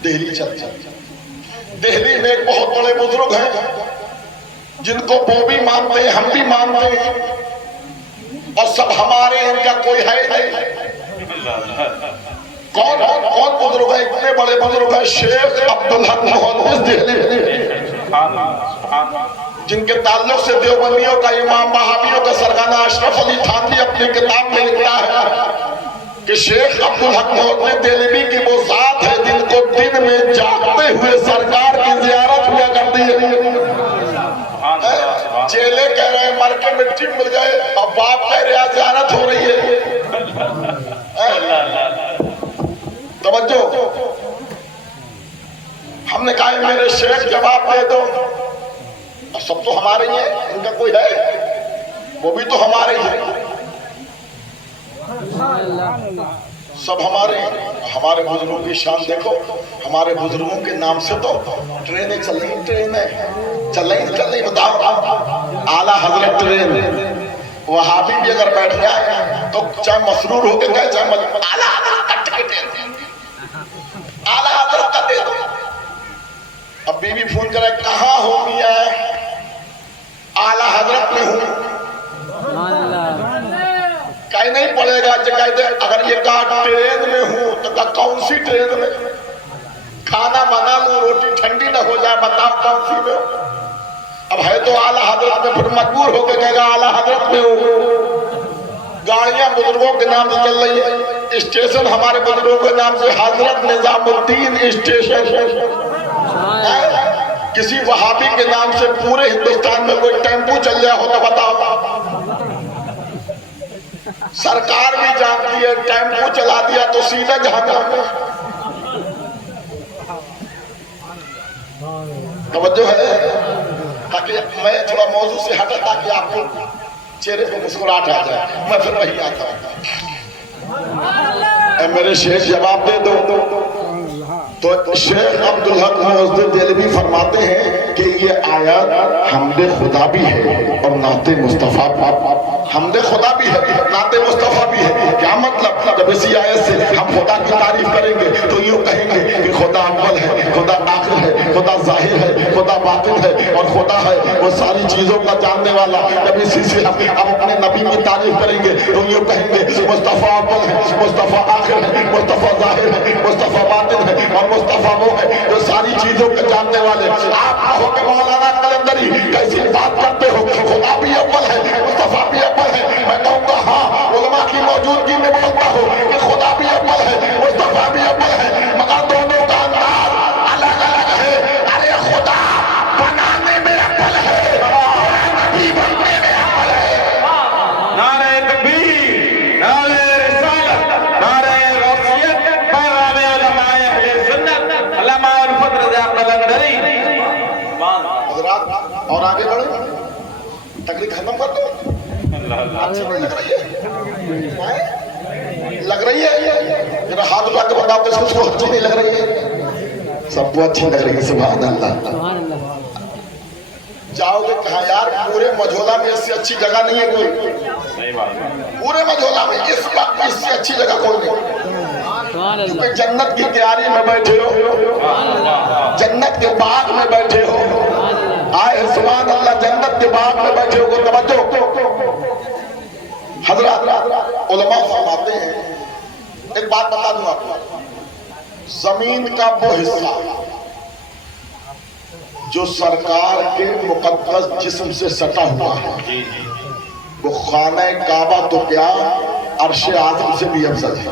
دہلی چلتے ہیں. دہلی میں ایک بہت بڑے بزرگ ہیں جن کو وہ بھی مانتے ہیں, ہم بھی مانتے ہیں, اور سب ہمارے ہیں, ان کا کوئی ہے نہیں. کون بزرگ ہیں؟ اتنے بڑے بزرگ ہیں شیخ عبدالحق محدث دہلوی, جن کے تعلق سے دیوبندیوں کا امام وہابیوں کا سرگانہ اشرف علی تھانوی اپنی کتاب میں لکھتا ہے کہ شیخ عبدالحق محدث دہلوی کی وہ ذات ہے جن کو دن میں جاگتے ہوئے سرکار کی زیارت ہوا کرتی ہے. چیلے کہہ رہے ہیں مر کے مٹی مل گئے, اب باپ کہہ رہے زیارت ہو رہی ہے. توجہ, ہم نے کہا میرے شیخ جواب دے دو. سب تو ہمارے ہی ہیں, ان کا کوئی ہے؟ وہ بھی تو ہمارے ہی ہیں, سب ہمارے ہیں. ہمارے بزرگوں کی شان دیکھو, ہمارے بزرگوں کے نام سے تو ٹرینیں چل رہی, ٹرینیں چل رہی. بتاؤ اعلیٰ حضرت ٹرین, وہابی بھی اگر بیٹھ جائے تو چاہے مسرور ہو کے کہے, چاہے اعلیٰ حضرت کا ٹکٹ اعلیٰ حضرت کا دے دو. اب بیوی فون کرے کہاں ہو میاں, اعلیٰ حضرت میں ہوں. पड़ेगा। जो कहते अगर ये कहा ट्रेन में हूँ तो कौन सी ट्रेन में? खाना बना लूं, रोटी ठंडी न हो जाए, बताओ कौन सी में? अब है तो आला हजरत में, फिर मजबूर होकर कहेगा आला हजरत में हूँ। गाड़ियां बुजुर्गों के नाम से चल रही है, स्टेशन हमारे बुजुर्गों के नाम से हजरत निजामुद्दीन स्टेशन। किसी वहाबी के नाम से पूरे हिंदुस्तान में कोई टेम्पू चल जाए हो तो बताओ। सरकार भी जानती है, टेम्पू चला दिया तो सीधा जहन्नम में। तवज्जो है? ताकि मैं थोड़ा मौजू से हटा ताकि आपको चेहरे पे मुस्कुराहट आ जाए। मैं फिर वही आता हूँ। मेरे शेख जवाब दे दो। तो शेख अब्दुल हक मौजूद देलवी फरमाते हैं कि ये आयत हमदे खुदा भी है और नाते मुस्तफ़ा हमदे खुदा भी है, नाते मुस्तफ़ा भी है। क्या मतलब? जब इसी आयत से हम खुदा की तारीफ करेंगे तो यूँ कहेंगे कि खुदा अव्वल है, खुदा आखिर है, खुदा जाहिर है, खुदा बातिन है और खुदा है वो सारी चीज़ों का जानने वाला। जब इसी से हम अपने नबी की तारीफ करेंगे तो यूँ कहेंगे मुस्तफ़ा अव्वल है, मुस्तफ़ा आखिर है, मुस्तफ़ा जाहिर है, मुस्तफ़ा बातिन है और मुस्तफ़ा वो है जो सारी चीज़ों के जानने वाले। आप कहोगे मौलाना कलंदरी कैसी बात करते हो, खुदा भी अव्वल है, मुस्तफ़ा भी अव्वल है। मैं कहूँगा हाँ, उलमा की मौजूदगी में बोलता हूँ कि खुदा भी अव्वल है, मुस्तफ़ा भी अव्वल है, मगर दोनों का अंदाज अलग अलग है। अरे खुदा बनाने में अव्वल है, नबी बनने में अव्वल है। नारे तकबीर, नारे रिसालत, नारे गौसियत, पैगाम उलमाए अहले सुन्नत, अल्लामा उल्फत रज़ा कलंदरी। और आगे बढ़ो, तकलीफ खत्म कर दो। अच्छी नहीं लग रही है? लग रही है? जरा हाथ उठा के बताओ तो इसको अच्छी नहीं लग रही है? सबको अच्छी लग रही है। सुभान अल्लाह। जाओगे कहाँ यार? पूरे मझोला में इससे अच्छी जगह नहीं है कोई। पूरे मझोला में इस वक्त इससे अच्छी जगह कोई नहीं। क्योंकि जन्नत की क्यारी में बैठे हो, जन्नत के बाग में बैठे हो। आए सुभान अल्लाह, जन्नत के बाग में बैठे हो। तवज्जो, हजरत उलमा फरमाते हैं, एक बात बता दूं आपको, जमीन का वो हिस्सा जो सरकार के मुकद्दस जिस्म से सटा हुआ है, वो खाना काबा तो क्या अर्शे आज़म से भी अफजल है।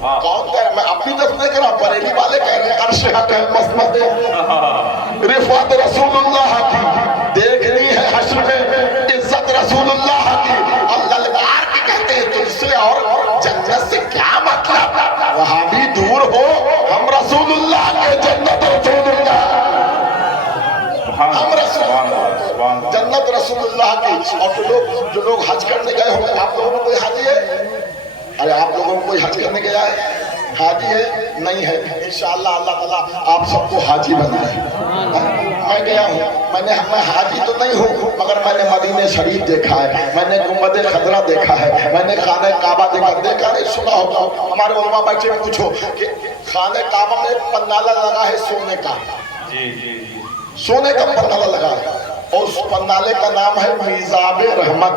कौन कह रहा? मैं अपनी तरफ नहीं कह रहा, बरेली वाले कह रहे हैं अर्शे हक है, मसमत है। रिफ़अत रसूलुल्लाह की देखनी है हश्र में, इज्जत रसूलुल्लाह की और ललकार की कहते हैं तुझसे और जन्नत से क्या मतलब? वहां भी दूर हो, हम रसूलुल्लाह के जन्नत रसूलुल्लाह, हम रसूलुल्लाह जन्नत रसूलुल्लाह की। और जो लोग हज करने गए होंगे, आप लोगों में कोई हाजी है? अरे आप लोगों को कोई हज करने गया है? हाजी है? नहीं है? इंशाअल्लाह अल्लाह ताला आप सबको हाजी बनाए। मैं गया हूँ, मैं हाजी तो नहीं हूँ, मगर मैंने मदीने शरीफ देखा है, मैंने गुंबद खजरा देखा है, मैंने खाने काबा देखा नहीं, सुना होगा। हमारे उलमा बैठे पूछो कि खाने काबा में पन्नाला लगा है सोने का, सोने का पन्नाला लगा है और उस पन्नाले का नाम है मीज़ाबे रहमत।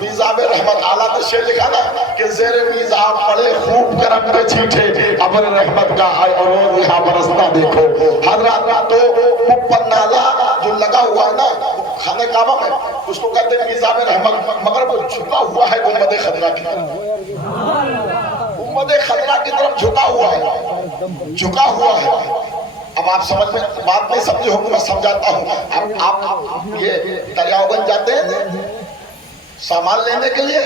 मीज़ाबे रहमत आला ने शेर लिखा ना कि ज़ेरे मीज़ाब पड़े खूब करम के छींटे, अबर रहमत का है और यहाँ बरसता देखो। हज़रत तो वो पन्नाला जो लगा हुआ है ना खाने काबा में, उसको कहते हैं मीज़ाबे रहमत, मगर वो झुका हुआ है गुंबद खजरा की तरफ, गुंबद खजरा की तरफ झुका हुआ है, झुका हुआ है। अब आप समझ में बात नहीं समझे होंगे, मैं समझाता हूँ। आप ये दरियागंज जाते हैं सामान लेने के लिए,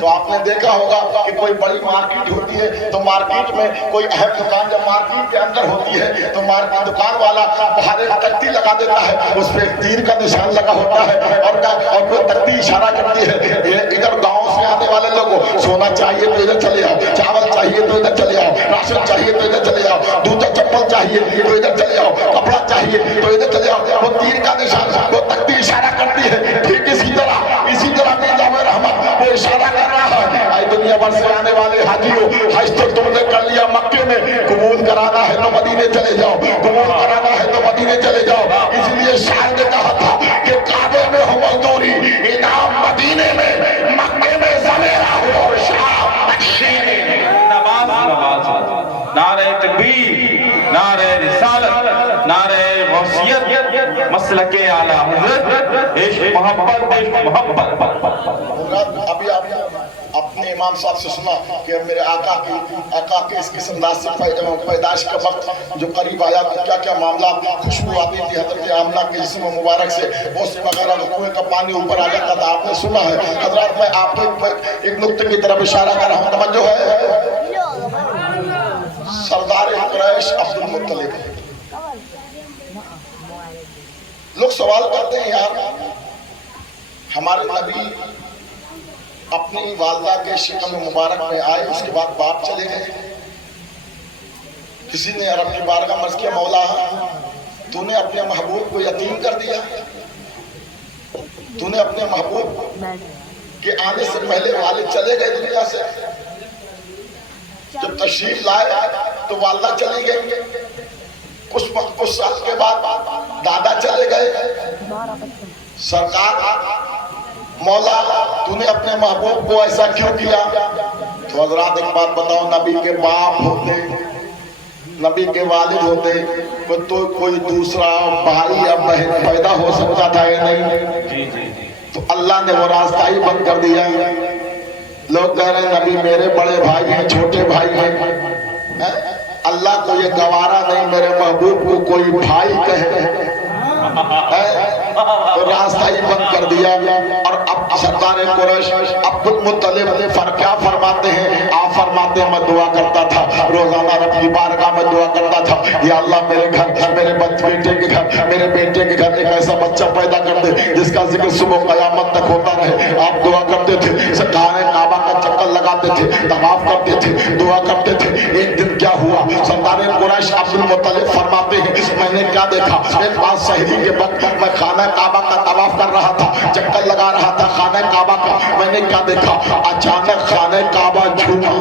तो आपने देखा होगा कि कोई बड़ी मार्केट होती है, तो मार्केट में कोई अहम दुकान जब मार्केट के अंदर होती है तो मार्केट दुकान वाला बाहर एक तख्ती लगा देता है, उस पर एक तीर का निशान लगा होता है और वो तख्ती इशारा करती है इधर गाँव से आने वाले लोगों सोना चाहिए तो इधर चले आओ, चावल चाहिए तो इधर चले आओ, राशन चाहिए तो इधर चले आओ, जूता चप्पल चाहिए तो इधर चले आओ, कपड़ा चाहिए तो इधर चले आओ। वो तीर का निशान, वो तख्ती इशारा करती है। ठीक इसी तरह मीज़ाबे रहमत वो इशारा कर रहा है, आई दुनिया सफर से आने वाले हाजियों, हज तो तुमने कर लिया मक्के में, कबूल कराना है तो मदीने चले जाओ, कबूल कराना है तो मदीने चले जाओ। इसलिए शायर ने कहा था कि काबे में हो मजदूरी, इनाम मदीने में, मक्के में ज़मेरा हो और शाम मदीने में। नारे तकबीर, नारे रिसालत, नारे गौसियत, मसलके आला हज़रत, इश्क मोहब्बत, इश्क मोहब्बत। अभी आपने अपने इमाम साहब से सुना कि मेरे आका के इस अंदाज से पैदाइश का वक्त जो करीब आया तो क्या क्या मामला, खुशबू आती थी हजरत आमना के जिस्म मुबारक से, उस वगैरह कुएं का पानी ऊपर आ जाता था, आपने सुना है। हजरत मैं आपके एक नुक्ते की तरफ इशारा कर रहा हूँ, तवज्जो है। सरदार कुरैश अब्दुल मुत्तलिब, लोग सवाल करते हैं यार हमारे नबी अपनी वालदा के शिकम मुबारक में आए, उसके बाद बाप चले गए। किसी ने अरब की बारगाह में अर्ज़ किया, मौला तूने अपने महबूब को यतीम कर दिया, तूने अपने महबूब के आने से पहले वालिद चले गए दुनिया से, जब तशरीफ लाए तो वालदा चली गई, कुछ साल के बाद दादा चले गए। सरकार मौला तूने अपने महबूब को ऐसा क्यों किया? तो हजरात एक बात बताओ, नबी के बाप होते, नबी के वालिद होते तो कोई दूसरा भाई या बहन पैदा हो सकता था या नहीं? तो अल्लाह ने वो रास्ता ही बंद कर दिया। लोग कह रहे हैं नबी मेरे बड़े भाई हैं, छोटे भाई हैं, अल्लाह को ये गवारा नहीं मेरे महबूब को कोई भाई कहे, तो रास्ता ही बंद कर दिया। और अब सरदार कुरैश अब्दुल मुत्तलिब क्या फरमाते हैं? आप फरमाते हैं मैं दुआ करता था रोजाना रब की बारगाह में, दुआ करता था या अल्लाह मेरे घर, मेरे बेटे के घर, मेरे बेटे के घर एक ऐसा बच्चा पैदा कर दे जिसका जिक्र सुबह कयामत तक होता रहे। आप दुआ करते थे, खाने काबा का चक्कर लगाते थे, तवाफ करते थे, दुआ करते थे। एक दिन क्या हुआ, सरदार कुरैश अब्दुल मुत्तलिब फरमाते हैं मैंने क्या देखा, एक बात सही के वक्त मैं खाना काबा का तवाफ कर रहा था, चक्कर लगा रहा था खाना काबा का, मैंने क्या देखा, अचानक खाना काबा झूमा,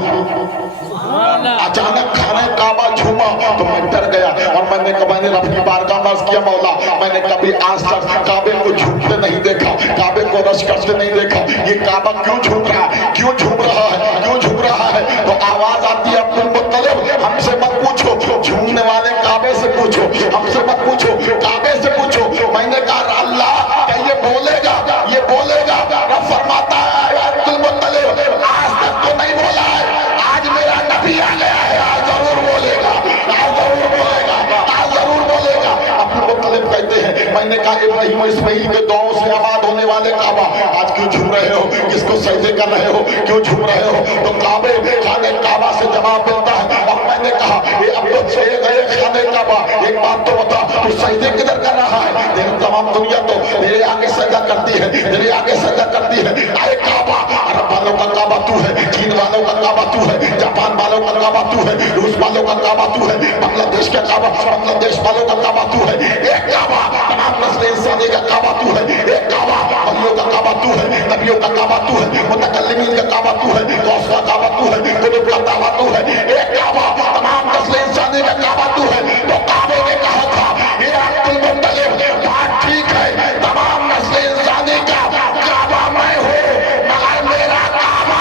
अचानक खाना काबा झूमा तो मैं डर गया और मैंने रब की बारगाह में अर्ज़ किया मौला मैंने कभी आज तक काबे को झूमते नहीं देखा, काबे को रश करते नहीं देखा, ये काबा क्यों झूम रहा है, क्यों झूम रहा है, क्यों झूम रहा है? तो आवाज आती है अब्दुल मुत्तलिब हमसे मत पूछो, झूमने वाले काबे से पूछो, हमसे मत पूछो, काबे से पूछो। मैंने कहा अल्लाह क्या ये बोलेगा, ये बोलेगा? रब फरमाता है अब्दुल मुत्तलिब आज तक तो नहीं बोला है, आज मेरा नबी आ गया है, आज जरूर बोलेगा, आज जरूर बोलेगा, आज जरूर बोलेगा। अब्दुल मुत्तलिब कहते हैं मैंने कहा इब्राहीम इस्माइल के दुआओं से आबाद होने वाले काबा आज क्यों झूम रहे हो, किसको सजदे कर रहे हो, क्यों झूम रहे हो? तो काबे खाने काबा से जवाब मिलता है। और मैंने कहा ये अब्दुल से गए खाने काबा, एक बात तो बता तू सजदे किधर कर रहा है? तेरी तमाम दुनिया तो तेरे आगे सजदा करती है, तेरे आगे सजदा करती है। अरे काबा अरब वालों का काबा तू है, चीन वालों का काबा तू है, जापान वालों का काबा तू है, रूस वालों का काबा तू है, बांग्लादेश का काबा, बांग्लादेश वालों का काबा तू है, एक काबा तमाम नस्ल इंसानी का काबा तू है, एक काबा वलियों का काबा तू है, नबियों का काबा तू है, मुतकल्लिमीन का काबा तू है, गौस का काबा तू है, कुतुब का काबा तू है, एक काबा तमाम नस्ल इंसानी का काबा तू है। तो काबे ने कहा था ये अब्दुल मुत्तलिब बात ठीक है, तमाम नस्ल इंसानी का काबा मैं हूँ, मगर मेरा काबा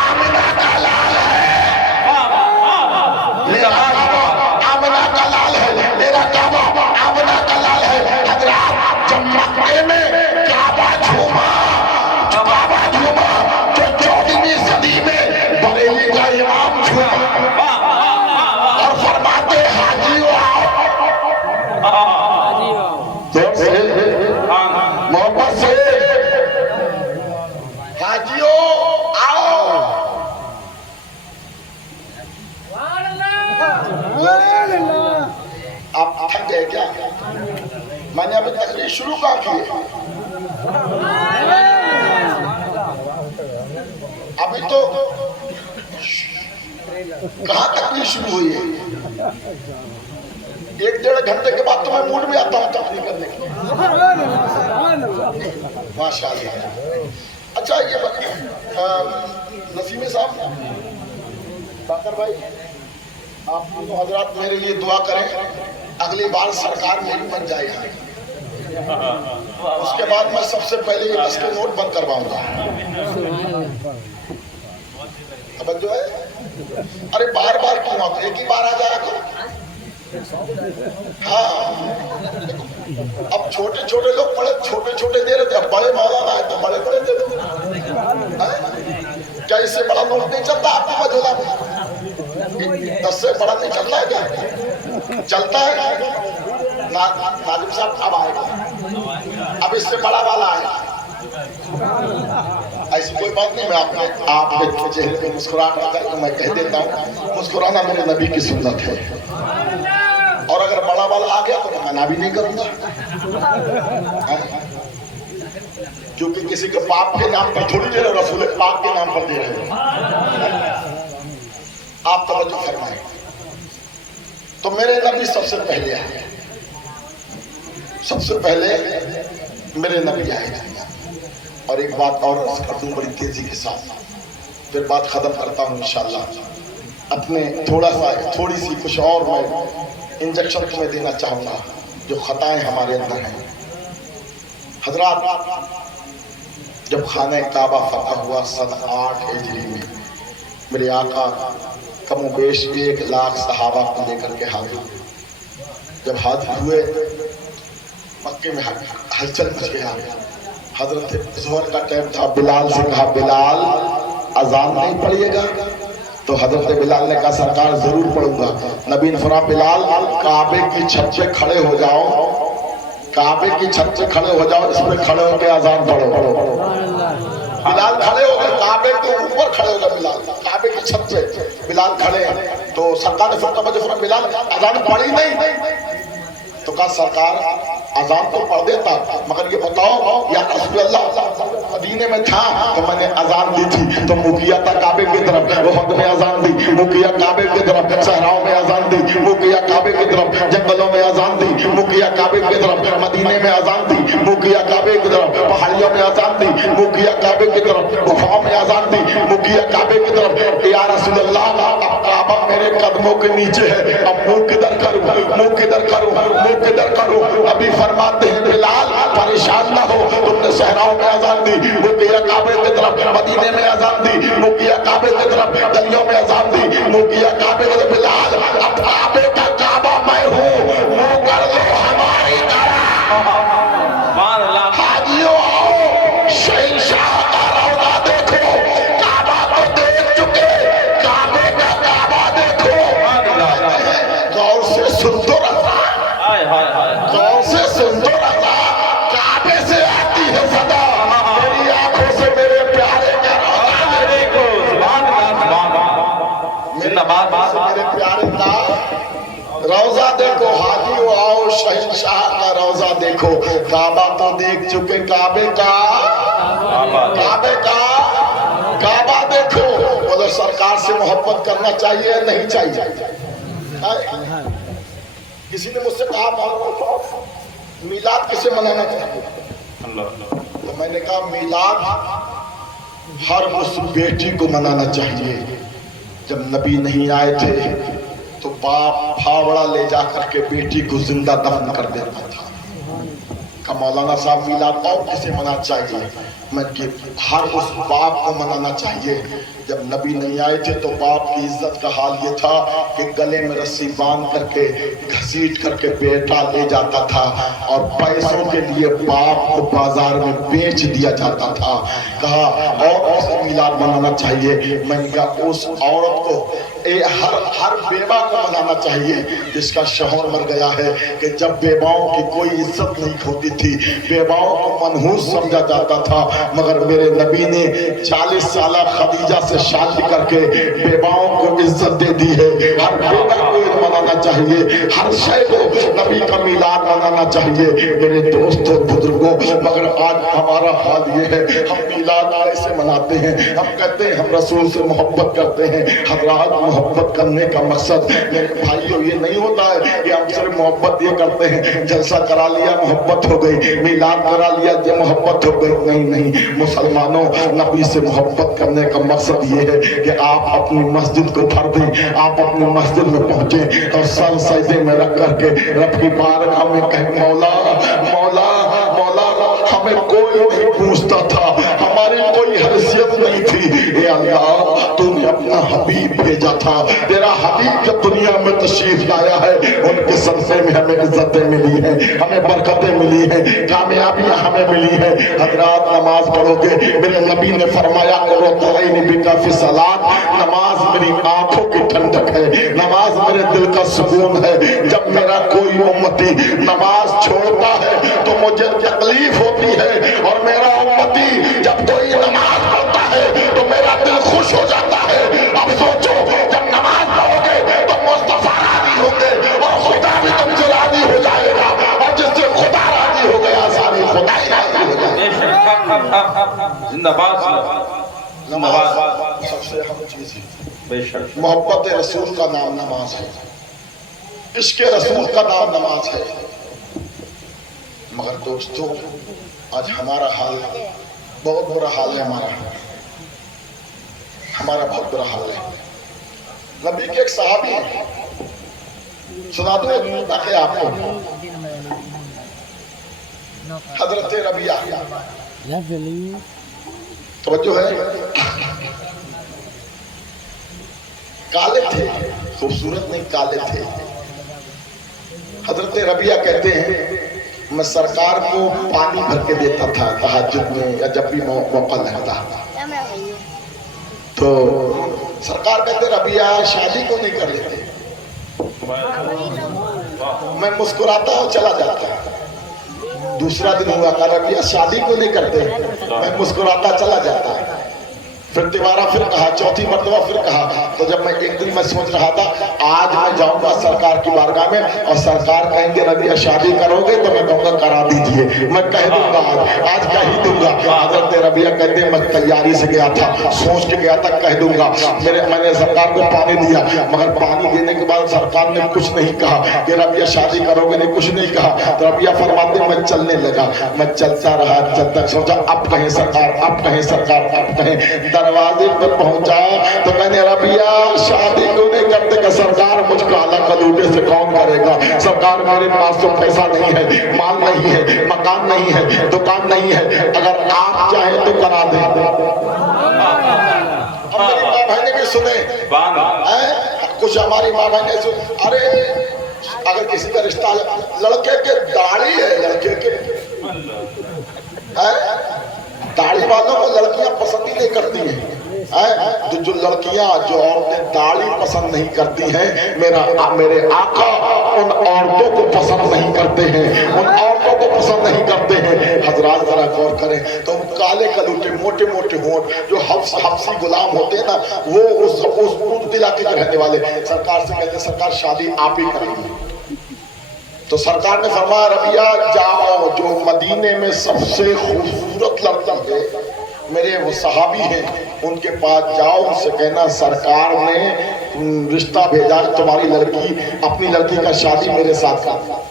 आमिना का लाल है, मेरा काबा आमिना का लाल है, मेरा काबा आमिना का लाल है। हजरात जब मक्के में काबा झूमा, जो 14वीं सदी में बरेली का इमाम झूमा और फरमाते हाजियों मोहब्बत से हाजियों आओ। आप थक गए क्या? मैंने अभी तकरीर शुरू कहाँ की है? अभी तो कहाँ तकरीर शुरू हुई है? 1-1.5 घंटे के बाद तो मैं मूड में आता हूँ तकरीर करने के लिए। माशाअल्लाह। अच्छा ये नसीम साहब, बाकर भाई, आप दोनों हजरात मेरे लिए दुआ करें, अगली बार सरकार मेरी बन जाए। उसके बाद मैं सबसे पहले ये 10 के नोट बंद करवाऊंगा। अब जो है, अरे बार बार क्यों आप, एक ही बार आ जाया करो। हाँ, अब छोटे छोटे लोग बड़े छोटे छोटे दे रहे थे, अब बड़े मौलाना है तो बड़े बड़े दे दो। क्या इससे बड़ा नोट नहीं चलता आपको मजोला में? 10 से बड़ा नहीं चलता है क्या? चलता है। नाजिम साहब अब आएगा, अब इससे बड़ा वाला आएगा। ऐसी कोई बात नहीं, मैं आपके चेहरे पे मुस्कुराहट आता है तो मैं कह देता हूँ, मुस्कुराना मेरे नबी की सुन्नत है। और अगर बड़ा वाला आ गया तो मैं मना भी नहीं करूंगा, क्योंकि किसी के पाप के नाम पर थोड़ी दे रहे, रसूल पाक के नाम पर दे रहे हो। आप तवज्जो फरमाएं। तो मेरे नबी सबसे पहले आए, सबसे पहले मेरे नबी आए। और एक बात और कर दूं बड़ी तेजी के साथ, फिर बात खत्म करता हूँ इंशाअल्लाह। अपने थोड़ी सी कुछ और मैं इंजेक्शन तुम्हें देना चाहूँगा, जो खताएं हमारे अंदर हैं। हजरात, जब खाने काबा फतह हुआ सन 8 हिजरी में, मेरे आका कमोबेश 1 लाख सहाबा को लेकर के हाजिर। जब हाजिर हुए, मक्के में हलचल मच गया। हजरत ज़ोहर का टाइम था, बिलाल से कहा, बिलाल अजान नहीं पढ़िएगा? तो हजरत बिलाल ने कहा, सरकार जरूर पढ़ूंगा। नबी ने फरमाया, बिलाल काबे की छत पे खड़े हो जाओ, काबे की छत पे खड़े हो जाओ, इस पे खड़े होकर अजान पढ़ो। बिलाल खड़े हो गए, काबे के ऊपर खड़े हो गए बिलाल, काबे की छत पे बिलाल खड़े। तो सरकार ने फरमाया, बिलाल अजान पढ़ी नहीं? तो कहा, सरकार अजान तो पढ़ देता, मगर ये बताओ या रसूल अल्लाह मदीने में था तो मैंने अजान दी थी, तो मुँह किया था काबे की तरफ, वफद में अजान दी, मुँह किया काबे की तरफ, सहराओं में अजान दी, मुँह किया काबे की तरफ, जंगलों में अजान दी, मुँह किया काबे की तरफ, मदीने में अजान दी, मुँह किया काबे की तरफ, पहाड़ियों में अजान दी, मुँह किया काबे की तरफ, गुफाओं में अजान दी, मुँह किया काबे की तरफ। या रसूल अल्लाह, अब काबा मेरे कदमों के नीचे है, अब मुँह किधर करूँ, मुँह किधर करूँ, मुँह किधर करूँ? अभी फरमाते हैं, बिलाल परेशान ना हो, तुमने सहराओं में अजान दी, मुकिया काबे की तरफ, मदीने में अजान दी, मुकिया काबे की तरफ, गलियों में अजान दी, मुकिया काबे की तरफ। बिलाल, अब काबे का काबा मैं हूँ, मुँह कर लो हमारी तरह। हाजियों आओ, शहंशाह का रौज़ा देखो, काबा तो देख चुके, काबे का काबा देखो। गौर से सुन तो रहा, गौर से सुन तो रहा, काबे से आती है सदा, मेरी आंखों से मेरे प्यारे का रौज़ा देखो। मेरे प्यारे का रौज़ा देखो, हाजियों आओ, शहंशाह का रौज़ा देखो। काबा तो देख चुके, काबे का काबा देखो। बोलो, सरकार से मोहब्बत करना चाहिए या नहीं चाहिए? किसी ने मुझसे कहा, मिलाद किसे मनाना चाहिए? तो मैंने कहा, मिलाद हर उस बेटी को मनाना चाहिए। जब नबी नहीं आए थे तो बाप फावड़ा ले जा करके बेटी को जिंदा दफन कर देता था। का मौलाना साहब, मिलाद और किसे मनाना चाहिए? मैं कि हर उस बाप को मनाना चाहिए। जब नबी नहीं आए थे तो बाप की इज्जत का हाल ये था कि गले में रस्सी बांध करके घसीट करके बेटा ले जाता था, और पैसों के लिए बाप को बाजार में बेच दिया जाता था। कहा, और उसे मिलाद मनाना चाहिए। मैंने कहा, उस औरत को हर बेवा को मनाना चाहिए जिसका शौहर मर गया है। कि जब बेवाओं की कोई इज्जत नहीं होती थी, बेवाओं को मनहूस समझा जाता था, मगर मेरे नबी ने 40 साल खदीजा से शादी करके बेवाओं को इज्जत दे दी है। हर बेवा को मनाना चाहिए, हर शय को नबी का मिलाद मनाना चाहिए मेरे दोस्तों बुजुर्गों। मगर आज हमारा हाल ये है, हम मिलाद कैसे मनाते हैं? हम कहते हैं हम रसूल से मोहब्बत करते हैं। हज़रात, मोहब्बत करने का मकसद मेरे भाइयों ये नहीं होता है कि हम सिर्फ मोहब्बत ये करते हैं, जलसा करा लिया मोहब्बत हो गई, मिलाद करा लिया ये मोहब्बत हो गई। नहीं नहीं मुसलमानों, नबी से मोहब्बत करने का मकसद ये है कि आप अपनी मस्जिद को भर दें, आप अपनी मस्जिद में पहुंचे और सर सजदे में रख करके रब की बारगाह में कहें मौला मौला मौला। हमें कोई नहीं पूछता था, हमारी कोई हैसियत नहीं थी, ए अल्लाह तूने अपना हबीब भेजा था, तेरा हबीब जब दुनिया में तशरीफ लाया है उनके सदक़े में हमें इज्जतें मिली हैं, हमें बरकतें मिली हैं, कामयाबियां हमें मिली हैं। हज़रात, नमाज पढ़ोगे, मेरे नबी ने फरमाया नमाज मेरी आंखों की ठंडक है, नमाज मेरे दिल का सुकून है। जब मेरा कोई उम्मती नमाज छोड़ता है तो मुझे तकलीफ होती है, और मेरा उम्मती जब कोई नमाज पढ़ता है तो मेरा दिल खुश हो जाता है। अब सोचो, जब नमाज पढ़ोगे तो मुस्तफा राजी होंगे और खुदा भी तुमसे राजी हो जाएगा, और जिससे खुदा राजी हो गया सारी खुदाई राजी हो जाएगी। जिंदाबाद नमाज सबसे अहम चीज है। मोहब्बत रसूल का नाम नमाज है, इश्क रसूल का नाम नमाज है। मगर दोस्तों, आज हमारा हाल बहुत बुरा हाल है, हमारा बहुत बुरा हाल है। नबी के एक सहाबी, सुना दो ताकि आपको, हजरत रबिया, तवज्जो है, काले थे, खूबसूरत नहीं काले थे। हजरत रबिया कहते हैं मैं सरकार को पानी भर के देता था तहज्जुद में या जब भी मौका लगता, तो सरकार कहते रबिया शादी को नहीं कर लेते। मैं मुस्कुराता और चला जाता। दूसरा दिन हुआ कहा रबिया शादी को नहीं करते, मैं मुस्कुराता चला जाता। फिर दोबारा फिर कहा, चौथी मर्तबा फिर कहा। तो जब मैं एक दिन मैं सोच रहा था आज मैं जाऊंगा सरकार की बारगाह में और सरकार कहेंगे रबिया शादी करोगे, तो मैं कहूंगा करा दीजिए, मैं कह दूंगा आज कह ही दूंगा। हजरत रबिया कहते मैं तैयारी से गया था, सोच के गया था कह दूंगा। मैंने सरकार को पानी दिया, मगर पानी देने के बाद सरकार ने कुछ नहीं कहा कि रबिया शादी करोगे, नहीं कुछ नहीं कहा। तो रबिया फरमाते मैं चलने लगा, मैं चलता रहा, चलता सोचा अब कहें सरकार, अब कहें सरकार, अब कहें। दरवाजे पर पहुंचा तो मैंने रबिया शादी क्यों नहीं करते का सरकार मुझको अलग कलूटे से कौन करेगा। सरकार मेरे पास तो पैसा नहीं है, माल नहीं है, मकान नहीं है, दुकान नहीं है, अगर आप चाहें तो करा दें। अब मेरी माँ बहने भी सुने, कुछ हमारी माँ बहने सुने, अरे अगर किसी का रिश्ता लड़के के दाढ़ी है, लड़के के दाढ़ी वालों को लड़कियां पसंद ही नहीं करती हैं। तो जो लड़कियां, जो औरतें दाढ़ी पसंद नहीं करती हैं, मेरे आका उन औरतों को पसंद नहीं करते हैं, उन औरतों को पसंद नहीं करते हैं। हजरात जरा गौर करें तो काले कलूटे मोटे मोटे होंठ जो हफ्सी गुलाम होते हैं ना, वो उस इलाके के रहने वाले सरकार से कहते सरकार शादी आप ही करेंगे। तो सरकार ने फरमाया रबिया जाओ, जो मदीने में सबसे खूबसूरत लड़का है, मेरे वो सहाबी हैं, उनके पास जाओ, उनसे कहना सरकार ने रिश्ता भेजा, तुम्हारी लड़की, अपनी लड़की का शादी मेरे साथ कर,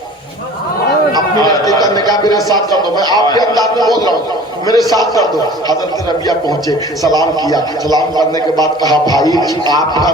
अपनी लड़की का निकाह मेरे साथ कर दो। मैं आपके अंदाज में बोल रहा हूँ, मेरे साथ कर दो। हजरत रबिया पहुंचे, सलाम किया, सलाम करने के बाद कहा भाई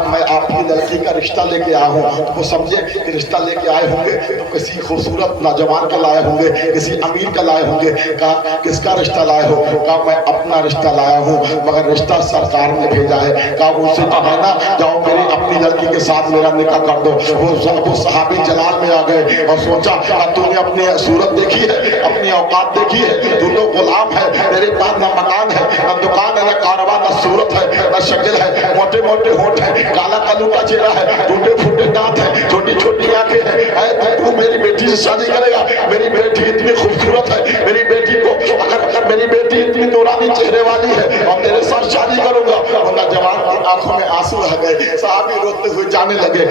मैं आपकी लड़की का रिश्ता लेके आया हूँ। तो वो समझे कि रिश्ता लेके आए होंगे तो किसी खूबसूरत नौजवान का लाए होंगे, किसी अमीर का लाए होंगे। कहा किसका रिश्ता लाए हो? कहा मैं अपना रिश्ता लाया हूँ, मगर रिश्ता सरकार ने भेजा है। कहा उनसे कहना जाओ मेरी अपनी लड़की के साथ मेरा निकाह कर दो। वो सहाबी जलाल में आ गए और सोचा तूने अपनी सूरत देखी है, अपनी औकात देखी है, तू तो गुलाम है, तेरे पास ना मकान है, ना दुकान है, ना कारोबार, ना सूरत है, ना शक्ल है, मोटे मोटे होंठ है, काला कलूटा चेहरा है, टूटे फूटे दांत है, छोटी छोटी आंखें बैठे हैं, तू मेरी बेटी से शादी करेगा? मेरी बेटी इतनी खूबसूरत है, मेरी बेटी को अगर मेरी बेटी इतनी नूरानी चेहरे वाली है और तेरे साथ शादी करूंगा। और नौजवान की आंखों में आंसू आ गए, साहबी रोते हुए जाने लगे।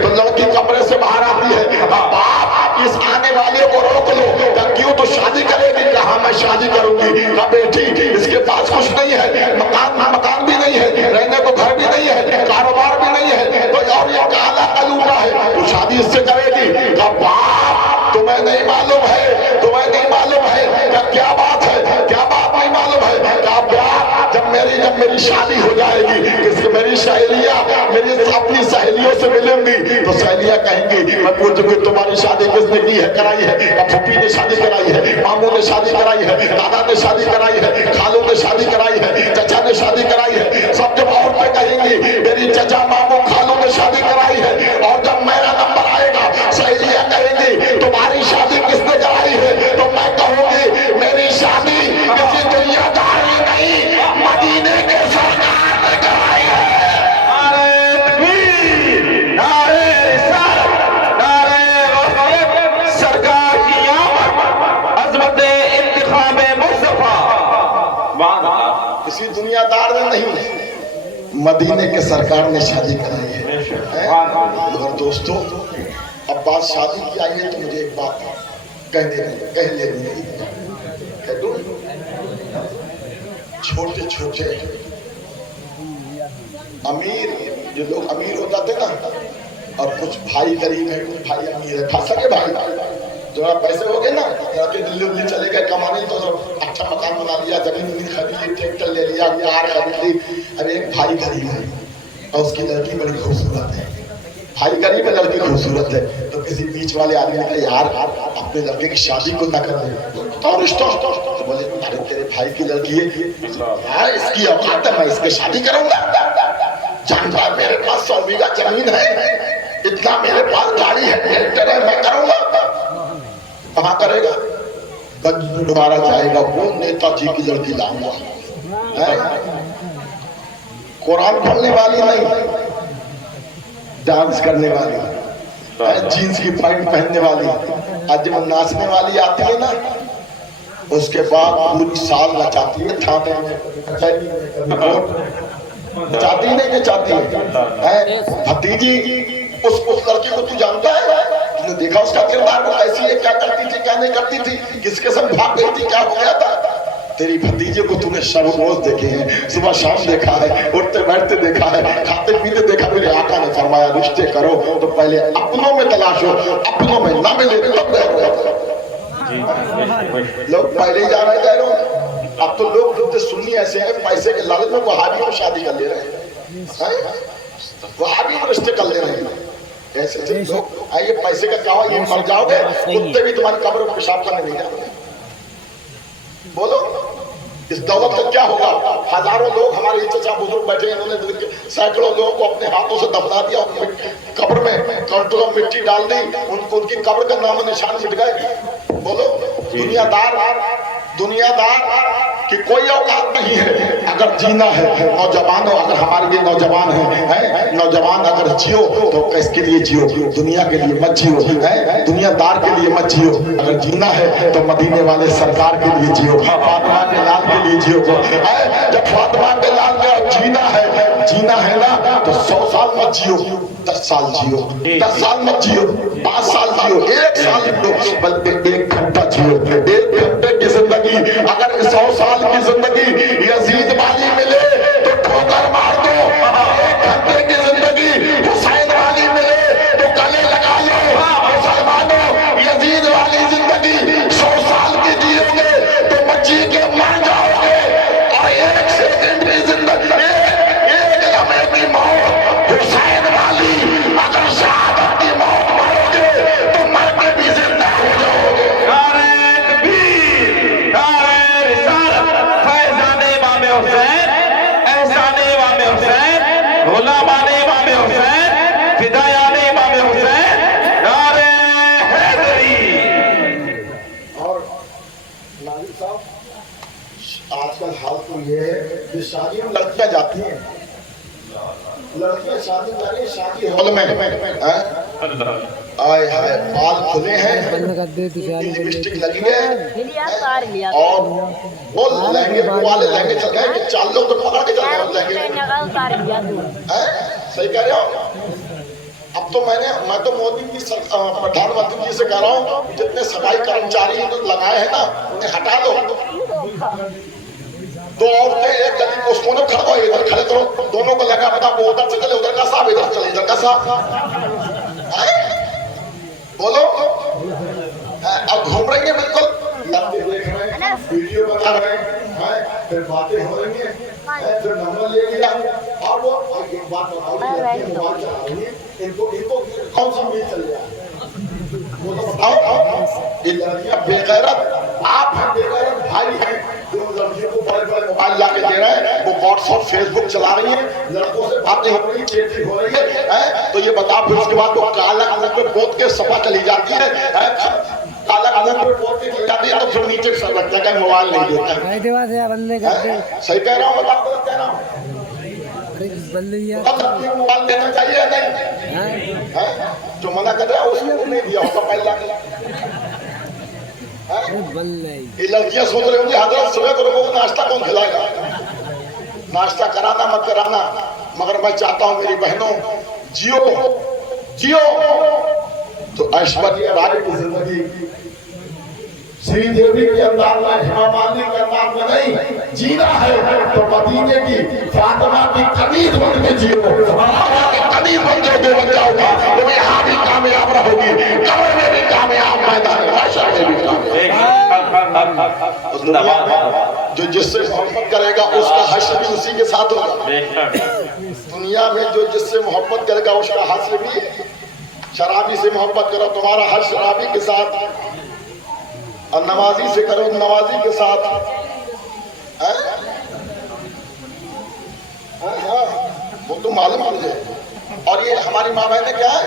तो लड़की कमरे से बाहर आती है, बाप इस आने वाले को रोक लो, क्यों तो शादी करेगी? कहा मैं शादी करूंगी। कहा बेटी इसके पास कुछ नहीं है, मकान भी नहीं है, रहने को घर भी नहीं है, कारोबार भी नहीं है, तो और ये काला कलूटा है, तो शादी इससे करेगी? कहा बाप तुम्हें नहीं मालूम है, क्या बात है, क्या बात नहीं मालूम है? कहा बाप जब मेरी शादी हो जाएगी, किसकी मेरी सहेलियां मेरी अपनी सहेलियों से मिलेंगी, तो सहेलियां कहेंगी मैं पूछूंगी तुम्हारी शादी किसने की है, कराई है? फूफी ने शादी कराई है, मामू ने शादी कराई है, दादा ने शादी कराई है, खालू ने शादी कराई है, चचा ने शादी कराई है। सब जब औरतें कहेंगी मेरी चचा मामू खालू ने शादी कराई है, और जब मेरा नंबर आएगा सहेलियां कहेंगी तुम्हारी शादी किसने कराई है, तो मैं कहूंगी मेरी शादी किसी दुनियादार ने नहीं, मदीने के सरकार ने कराई है। सरकार की आमद, अज़मत इंतिखाब मुस्तफा, किसी दुनियादार ने नहीं, मदीने के सरकार ने शादी कराई है। मगर दोस्तों अब बात शादी की आई है, तो मुझे एक बात कह लेनी छोटे छोटे अमीर, जो लोग अमीर हो जाते ना, और कुछ भाई गरीब है, कुछ भाई अमीर है, खास करके भाई जो पैसे हो गए ना, दिल्ली चले गए कमाने, तो अच्छा मकान बना लिया, जमीन खरीद ली, ट्रैक्टर ले लिया, कार खरीद ली। अरे एक भाई गरीब है और उसकी लड़की बड़ी खूबसूरत है, भाई गरीब है लड़की खूबसूरत है, तो किसी बीच वाले आदमी ने कहा यार अपने लड़के की शादी को ना कर ले, तो रिश्ता, तो बोले अरे तेरे भाई की लड़की है, इसकी औकात है, मैं इसकी शादी करूंगा? जानता मेरे पास 100 बीघा जमीन है, इतना मेरे पास गाड़ी है, ट्रैक्टर है, मैं करूंगा? कहाँ करेगा? दोबारा जाएगा, वो नेताजी की लड़की लाऊंगा, कुरान पढ़ने वाली नहीं, डांस करने वाली, जीन्स की पैंट पहनने वाली, आज जब नाचने वाली आती है ना, उसके बाद पूरी साल नचाती है, थाने चाहती नहीं कि चाहती है। भतीजी उस लड़की को तू जानता है? तूने देखा उसका किरदार, वो कैसी है, क्या करती थी, क्या नहीं करती थी, किसके संग भाग गई थी, क्या हो गया था? तेरी भतीजे को तूने सब रोज देखे हैं, सुबह शाम देखा है, उठते बैठते देखा है, खाते पीते देखा। मेरे आका ने फरमाया रिश्ते करो तो पहले अपनों में तलाशो, अपनों में ना मिले तब लोग पहले ही जा रहे हैं। अब तो लोग सुन्नी ऐसे हैं, पैसे के लालच में वहाबी में शादी कर ले रहे हैं, वहाबी में रिश्ते कर ले रहे हैं। ऐसे लोग आइए पैसे का क्या हुआ, ये मर जाओगे, कुत्ते भी तुम्हारी कब्र में पेशाब करने नहीं जाते। बोलो इस दौलत का क्या होगा? हजारों लोग हमारे चचा बुजुर्ग बैठे, इन्होंने सैकड़ों लोगों को अपने हाथों से दफना दिया, कब्र में कंटों मिट्टी डाल दी, उनकी कब्र का नाम निशान मिट गए। बोलो दुनियादार कि कोई औकात नहीं है। अगर जीना है नौजवानों, अगर हमारे लिए नौजवान है नौजवान अगर जियो तो किसके लिए जियो? दुनिया के लिए मत जियो, दुनियादार के लिए मत जियो। अगर जीना है तो मदीने वाले सरकार के लिए जियो, फातिमा के लाल के लिए जियो। जब फातिमा के लाल का जीना है ना, तो 100 साल मत जियो, 10 साल जियो, 10 साल मत जियो, 5 साल जियो, 1 साल जियो, बल्कि 1 घंटा जियो। 1 घंटे की जिंदगी अगर 100 साल की जिंदगी यजीद वाली मिले तो ठोकर मार दो। 1 घंटे की जिंदगी हुसैन वाली मिले तो गले लगा लो। मुसलमानों यजीद वाली जिंदगी 100 साल की जियोगे तो मच्छी के मर जाओगे। और 1 सेकंड की जिंदगी, एक लम्हे की मौत हुसैन वाली, अगर शहादत की मौत मरोगे तो मर के भी जिंदा हो जाओगे। आजकल हाल तो ये है कि शादियों में लड़कियां जाती हैं, लड़कियां शादी कर रही, शादी हॉल में आए हाय बाल खुले हैं, लिपस्टिक लगी है और वो लहंगे वाले लहंगे चल गए कि 4 लोग तो पकड़ के चल गए लहंगे। सही कह रहे हो। अब तो मैं तो मोदी की प्रधानमंत्री जी से कह रहा हूँ, जितने सफाई कर्मचारी लगाए हैं ना उन्हें हटा दो। 2 औरतें एक गली को उसको खड़ा हो, इधर खड़े करो, दोनों को लगा पता वो उधर से चले, उधर का साहब इधर चले, इधर का साहब। बोलो अब घूम रही है बिल्कुल, देख रहे हैं, वीडियो बना रहे हैं, फिर बातें हो रही हैं, फिर नंबर ले लिया। और वो एक बात बताओ, इनको कौन सी मील चल रहा है वो तो बताओ। ये लड़कियां बेगैरत, आप हैं बेगैरत भाई हैं जो लड़कियों को बड़े-बड़े मोबाइल ला के दे रहे हैं, वो व्हाट्सएप फेसबुक चला रही है, लड़कों से बातें हो रही है, चैटिंग हो रही है, तो ये बताओ फिर उसके बाद वो काला मुंह पे पोत के सफा चली जाती है, काला मुंह पे पोत के चली जाती है, तो फिर नीचे सर लगता है मोबाइल नहीं देता है। सही कह रहा हूँ, बताओ गलत कह रहा हूँ? मोबाइल देना चाहिए या नहीं? जो मना कर रहा है उसको नहीं दिया होता पहला। ये लड़कियां सोच रही होंगी हजरत सुबह को लोगों को नाश्ता कौन खिलाएगा? नाश्ता कराना मत कराना, मगर मैं चाहता हूं मेरी बहनों जियो जियो। तो ऐश्वर्या राय की जिंदगी श्रीदेवी के अंदाज में, हेमा मालिनी के अंदाज में नहीं जीना है, तो मदीने की फातिमा की कनीज बन के जियो, कनीज बन के बन जाओगी, तुम यहाँ भी कामयाब रहोगी, कब्र में भी कामयाब, मैदान महशर में भी कामयाब। जो जिससे मोहब्बत करेगा उसका हश्र भी उसी के साथ होगा। दुनिया में जो जिससे मोहब्बत करेगा उसका हश्र भी, शराबी से मोहब्बत करो तुम्हारा हश्र शराबी के साथ, और नमाजी से करो नमाजी के साथ। वो तो मालूम मुझे। और ये हमारी माँ बहनें क्या है,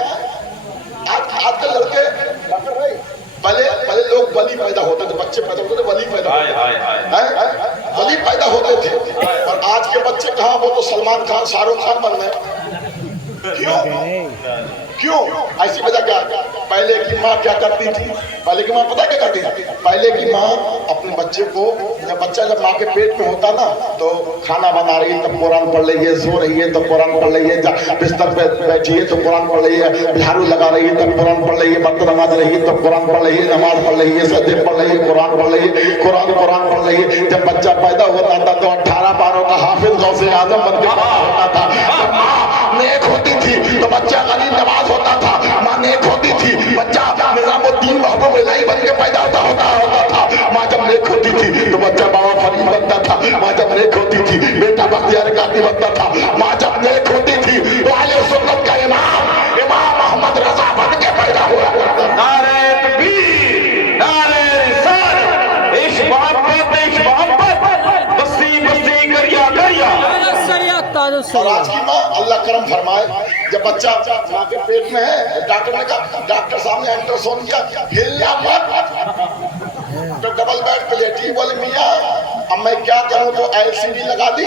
आजकल लड़के पहले लोग वली पैदा होते थे, बच्चे पैदा होते थे, वली पैदा वली पैदा होते थे, और आज के बच्चे कहाँ, वो तो सलमान खान शाहरुख खान बन गए। क्यों? ऐसी वजह क्या? पहले की माँ क्या करती थी? पहले की माँ पता क्या करती थी? पहले की माँ अपने बच्चे को, जब माँ के पेट में होता ना, तो खाना बना रही है तब कुरान पढ़ रही है, सो रही है तब कुरान पढ़ रही है, बिस्तर पे बैठी है तो कुरान पढ़ रही है, झाड़ू लगा रही है तब कुरान पढ़ रही है, बर्तन नमाज रही है तब कुरान पढ़ रही है, नमाज पढ़ रही है, सजदे पढ़ रही है, कुरान पढ़ रही है, कुरान पढ़ रही है। जब बच्चा पैदा होता था तो 18 पारों का हाफिज गौसे आजम बन के होता था। नेक होती थी तो बच्चा गरीब नवाज होता था, माँ नेक होती थी बच्चा निजामुद्दीन महबूब इलाही बन के पैदा होता था। माँ जब नेक होती थी तो बच्चा बाबा फरीद बनता था, माँ जब नेक होती थी बेटा बख्तियार काकी बनता था, माँ जब नेक होती थी तो अहले सुन्नत का इमाम मोहम्मद रजा बन के पैदा हुआ। नारे तकबीर, नारे रिसालत, इश्क मोहब्बत बस्ती बस्ती करिया करिया। और आज की माँ अल्लाह करम फरमाए, जब बच्चा माँ के पेट में है, डॉक्टर ने कहा, डॉक्टर साहब ने अल्ट्रासाउंड किया, हिलना मत, तो डबल बेड पे लेटी, बोले मियाँ अब मैं क्या करूँ, तो LCD लगा दी,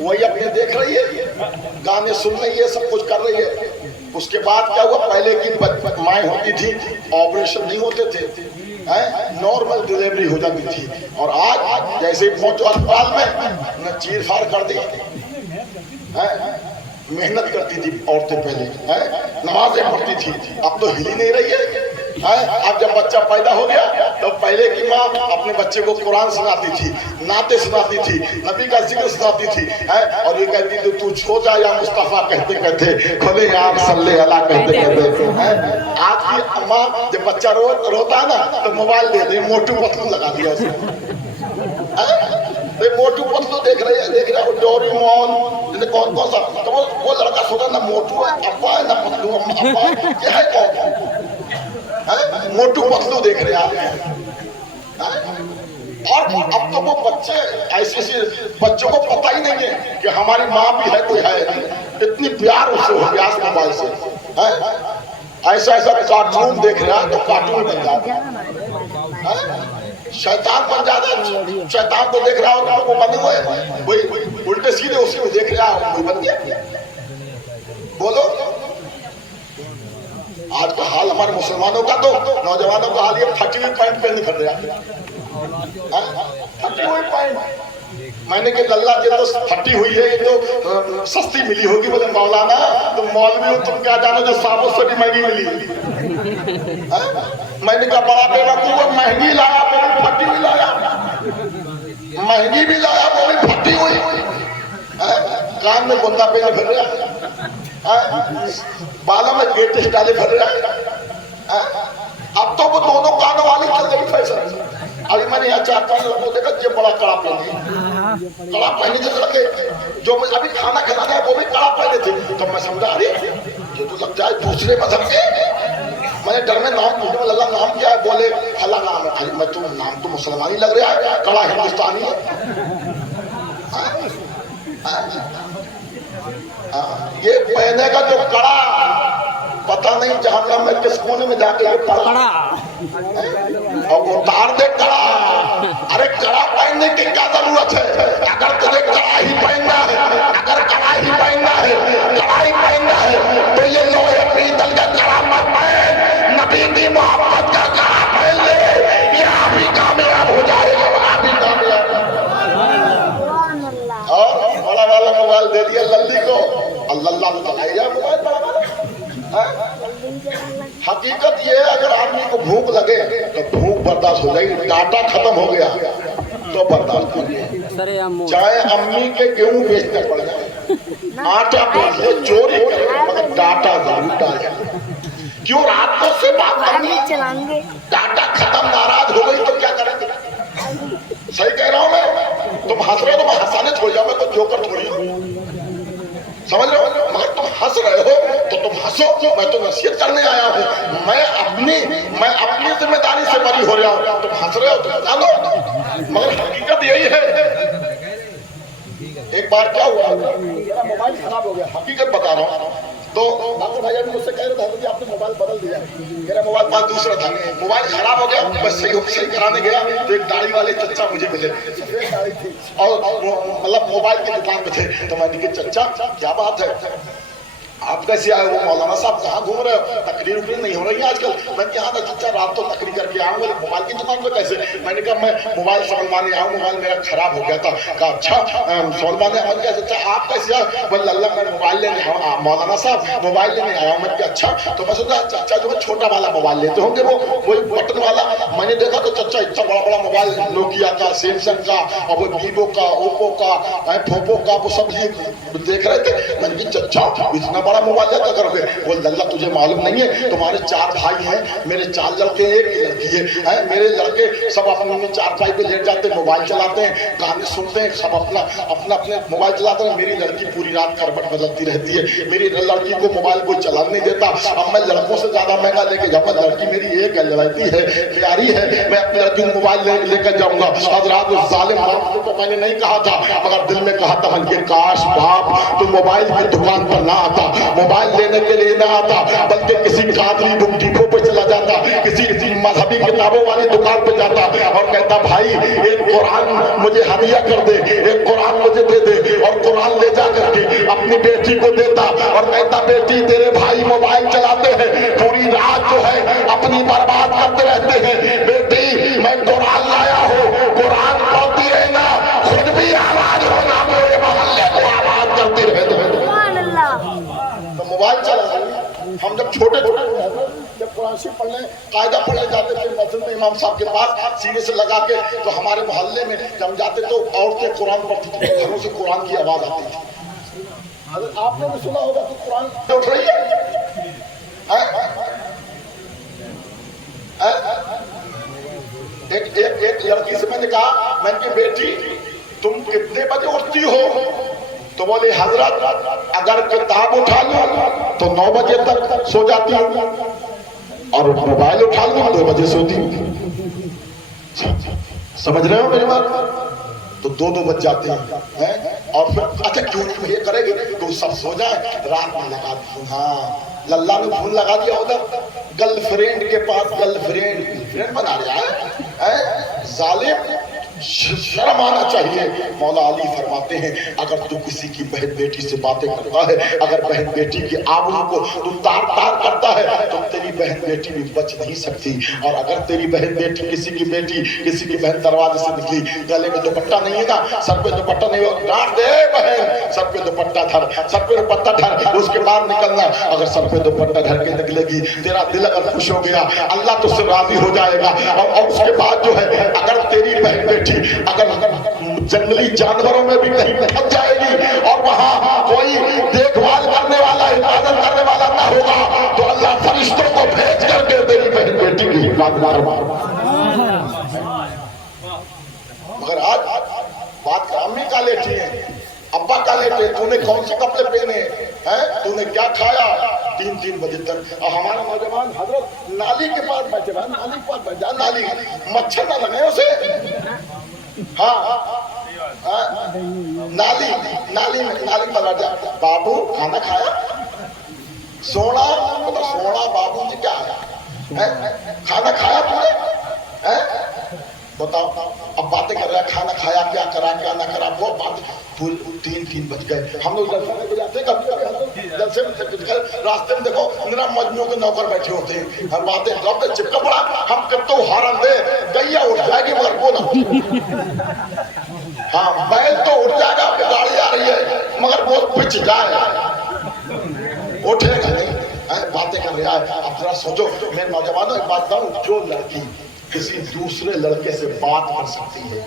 वही अपने देख रही है, गाने सुन रही है, सब कुछ कर रही है। उसके बाद क्या हुआ, पहले की माएँ होती थी ऑपरेशन नहीं होते थे, नॉर्मल डिलीवरी हो जाती थी, और आज जैसे पहुंचो अस्पताल में न चीर फाड़ कर दी। मेहनत करती थी औरतें पहले, नमाजें पढ़ती थी, अब तो हिली नहीं रही है। अब जब बच्चा पैदा हो गया तो पहले की माँ अपने बच्चे को कुरान सुनाती थी, नाते सुनाती थी, नबी का जिक्र सुनाती थी, और ये कहती थी तू छो जा या मुस्तफा कहते कहते, खुले आँख सल्ले अला कहते कहते। आज की माँ जब बच्चा रोता है ना तो मोबाइल दे दे, मोटू पतलू लगा दिया उसको, मोटू पतलू देख रहे हो, डोरेमोन, कौन सा, तो वो लड़का सोचा ना मोटू है अब्बा है ना पतलू अब्बा क्या है, कौन मोटू पतलू देख रहे हैं। और अब तो वो बच्चे ऐसे बच्चों को पता ही नहीं है कि हमारी माँ भी है, कोई है, इतनी प्यार उससे हो गया मोबाइल से। ऐसा कार्टून देख रहा है तो कार्टून बन जाता है, शैतान बन जाता है, शैतान को देख रहा होगा वो बने हुए, वही उल्टे सीधे उसी को देख रहा है, वही बन गया। हमारे मुसलमानों का तो नौजवानों का हाल ये फटी हुई पैंट पहनने फिर रहा फटी हुई पैंट। मैंने कि लल्ला ये तो फटी हुई है, ये तो सस्ती मिली होगी। बोले मौलाना तुम मौलवी हो, तुम क्या जानो जो साबुत से भी महंगी मिली। मैंने कहा बड़ा बेवकूफ, महंगी लाया वो भी फटी हुई लाया, महंगी भी लाया वो भी फटी हुई। कान में गुंदा पहने फिर रहा, बालों में गेट डाले फिर रहा। अब तो वो दोनों कानों वाली चल गई फैशन। अभी मैंने यहाँ 4-5 लोगों को देखा, ये बड़ा कड़ा पहने, कड़ा पहने थे लड़के जो अभी खाना खिलाना है वो भी कड़ा पहने थे। तो मैं समझा अरे ये तो लग जाए दूसरे मजहब के। मैंने डर में नाम पूछा, लल्ला नाम क्या है? बोले फला नाम है। अरे मैं तो नाम तो मुसलमानी लग रहा है, कड़ा हिंदुस्तानी है। ये पहने का जो कड़ा पता नहीं जहन्नम में किस कोने में जाके ये पड़ा और उतार दे कड़ा। अरे कड़ा पहनने की क्या जरूरत है? अगर तुझे कड़ा ही पहनना है, अगर कड़ा ही पहनना है, कड़ा ही पहनना है तो ये लोहे पीतल का कड़ा मत पहन, नबी की मोहब्बत का कड़ा पहन ले। ये आप ही कामयाब हो जाएगा, आप ही कामयाब। और बड़ा वाला मोबाइल दे दिया लल्ली को, अल्लाह ने चलाया मोबाइल बड़ा वाला। हकीकत ये है अगर आदमी को भूख लगे तो भूख बर्दाश्त हो जाएगी, डाटा खत्म हो गया तो बर्दाश्त करिए। चाहे अम्मी के गेहूं बेचने पड़ जाए, आटा बेच ले, चोरी करे, मगर डाटा जरूर डाले। क्यों? रात को से बात करनी, डाटा खत्म, नाराज हो गई तो क्या करेंगे? सही कह रहा हूं मैं? तुम हंस रहे हो तो मैं हंसाने छोड़ जाऊं, मैं तो जोकर थोड़ी हूं, समझ रहे हो? मगर तुम हंस रहे हो तो तुम हंसो, मैं तो नसीहत करने आया हूँ। मैं अपनी जिम्मेदारी से बरी हो रहा हूँ। तुम हंस रहे हो तो जानो, मगर हकीकत यही है। एक बार क्या हुआ, मेरा मोबाइल खराब हो गया, हकीकत बता रहा हूँ। तो डॉक्टर भैया भी मुझसे कह रहे थे आपने मोबाइल बदल दिया। मेरा मोबाइल पास दूसरा था, मोबाइल खराब हो गया, बस सही कराने गया तो एक दाढ़ी वाले चच्चा मुझे मिले, सफेद दाढ़ी थी और मतलब मोबाइल की दुकान पे थे। तो मैंने कहा चच्चा क्या बात है, आप कैसे आए हो? मौलाना साहब कहाँ घूम रहे हो? तकरीर उकरीर नहीं हो रही है आजकल? मैंने कहा था चच्चा रात तो तकरीर करके आऊँ। बोले मोबाइल की दुकान पे कैसे? मैंने कहा मैं मोबाइल सलमाने आऊँ, मोबाइल मेरा खराब हो गया था। कहा अच्छा सलमाने आऊँ? क्या चच्चा आप कैसे आए? बोले लल्ला मैं मोबाइल लेने आऊँ, मौलाना साहब मोबाइल लेने आया हूँ। मैंने कहा अच्छा। तो मैं सोचा चच्चा जो है छोटा वाला मोबाइल लेते होंगे, वो वही बटन वाला। मैंने देखा तो चच्चा इतना बड़ा बड़ा मोबाइल नोकिया का, सैमसंग का और वो वीवो का, ओप्पो का, पोपो का, वो सब देख रहे थे। मैंने कहा चच्चा इतना बड़ा मोबाइल लेकर करोगे? वो लल्ला तुझे मालूम नहीं है, तुम्हारे 4 भाई हैं, मेरे 4 लड़के, एक लड़की है। मेरे लड़के सब अपने चारपाई पे लेट जाते हैं, मोबाइल चलाते हैं, गाने सुनते हैं, सब अपना अपने मोबाइल चलाते हैं। मेरी लड़की पूरी रात करवट बदलती रहती है, मेरी लड़की को मोबाइल कोई चलाने नहीं देता। अब मैं लड़कों से ज्यादा महंगा लेके जाऊंगा, लड़की मेरी एक लड़की है, प्यारी है, मैं अपनी लड़की को मोबाइल लेकर जाऊंगा। हजरात उस जालिम बाप को तो मैंने नहीं कहा था, मगर दिल में कहा था मन के काश बाप तुम मोबाइल की दुकान पर ना आता, मोबाइल लेने के लिए ना आता, बल्कि किसी कादरी बुक डिपो पे चला जाता, किसी मजहबी किताबों वाली दुकान पे जाता और कहता भाई एक कुरान मुझे हदिया कर दे, एक कुरान मुझे दे दे, और कुरान ले जा करके अपनी बेटी को देता और कहता बेटी तेरे भाई मोबाइल चलाते हैं, पूरी रात जो है अपनी बर्बाद करते रहते हैं, बेटी मैं कुरान लाया हूँ, कुरान पढ़ती रहना, खुद भी आवाज होना, मेरे मोहल्ले को आवाज करती रहते हैं। तो मोबाइल चला हम जब छोटे जब कुरान शरीफ पढ़ने कायदा पढ़ने जाते थे मस्जिद में इमाम साहब के पास सीने से लगा के, तो हमारे मोहल्ले में जब जाते तो औरतें कुरान पढ़ती थी, घरों से कुरान की आवाज आती थी। अगर आपने भी सुना होगा तो कुरान उठ रही है। एक लड़की से मैंने कहा, मैंने बेटी तुम कितने बजे उठती हो? तो बोले हजरत अगर किताब उठा लूं तो 9 बजे तक सो जाती हूँ और मोबाइल उठा लूं 2 बजे सोती हूँ। समझ रहे हो मेरी बात? तो 2 बज जाते हैं और फिर अच्छा क्यों ये करेगी तो सब सो जाए, रात में लगा दी। हाँ लल्ला ने फोन लगा दिया उधर गर्लफ्रेंड के पास, गर्लफ्रेंड बना रहा है जालिम। شرم آنا چاہیے. مولا علی فرماتے ہیں اگر تو کسی کی بہن بیٹی سے باتیں کرتا ہے, اگر بہن بیٹی کی آبرو کو تو تار تار کرتا ہے, تو تیری بہن بیٹی بھی بچ نہیں سکتی. اور اگر تیری بہن بیٹی کسی کی بہن دروازے سے نکلی, گلے میں دوپٹہ نہیں ہے نا, سر پہ دوپٹہ نہیں ہو, ڈانٹ دے بہن, سر پہ دوپٹہ دھر, سر پہ دوپٹہ دھر, اس کے بعد نکلنا. اگر سر پہ دوپٹہ دھر کے نکلے گی, تیرا دل اگر خوش ہو گیا, اللہ تو سے راضی ہو جائے گا. اور اس کے بعد جو ہے اگر تیری بہن بیٹی اگر جنگلی جانوروں میں بھی کہیں پھنس جائے گی اور وہاں کوئی دیکھ بھال کرنے والا, حفاظت کرنے والا نہ ہوگا, تو اللہ فرشتوں کو بھیج کر کے تیری بہن بیٹی کی حفاظت کرے. مگر آج بات کر امی کا لیٹی ہے, ابا کا لیٹے, تو نے کون سے کپڑے پہنے ہیں, تو نے کیا کھایا, 3 بجے تک. اور ہمارا نوجوان حضرت نالی کے پاس بیٹھے گا, نالی کے پاس بیٹھ جا, نالی مچھر نہ لگے اسے. ہاں نالی پر بیٹھ جا, بابو کھانا کھایا, سونا سونا, بابو جی کیا ہے, کھانا کھایا تم نے, بتاؤ. اب باتیں کر رہا ہے, کھانا کھایا, کیا کرا, کیا نہ کرا, وہ بات. 3 بج گئے. ہم لوگ جلسے میں جاتے کبھی جلسے میں راستے میں دیکھو میرا مجنوں کے نوکر بیٹھے ہوتے ہیں, ہر باتیں رب چپکا پڑا, ہم کب تو ہارن دے, گئیا اٹھ جائے گی مگر وہ نہ, ہاں بیل تو اٹھ جائے گا, گاڑی آ رہی ہے مگر وہ پچ جائے, اٹھے گا نہیں. باتیں کر رہا ہے. اب ذرا سوچو میرے نوجوانوں, ایک بات بتاؤں, جو لڑکی کسی دوسرے لڑکے سے بات کر سکتی ہے,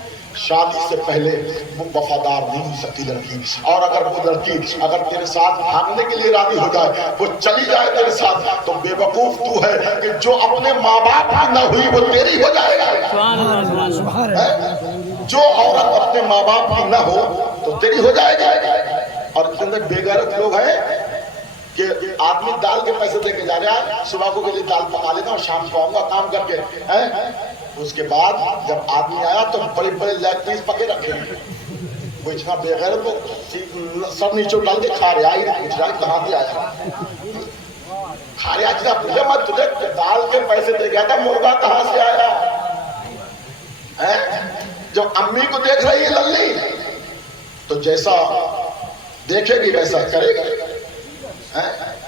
شادی سے پہلے وہ وفادار نہیں ہو سکتی لڑکی. اور اگر وہ لڑکی اگر تیرے ساتھ بھاگنے کے لیے راضی ہو جائے, وہ چلی جائے تیرے ساتھ, تو بے وقوف تو ہے کہ جو اپنے ماں باپ کی نہ ہوئی وہ تیری ہو جائے گا. جو عورت اپنے ماں باپ کی نہ ہو تو تیری ہو جائے گی. اور اتنے بے غیرت لوگ ہیں کہ آدمی دال کے پیسے دے کے جا رہا ہے, صبح کو کے لیے دال پکا لیتا ہوں, شام کو آؤں گا کام کر کے. اس کے بعد جب آدمی آیا تو بڑے بڑے لیگ پیس پکے رکھے ہیں. وہ اتنا بے غیرت, وہ سب نیچے ڈال کے کھا رہا ہے, پوچھ رہا ہے کہاں سے آیا, کھا رہا ہے. پوچھے مت تجھے دال کے پیسے دے گیا تھا, مرغا کہاں سے آیا. جب امی کو دیکھ رہی ہے للی, تو جیسا دیکھے گی ویسا کرے گا.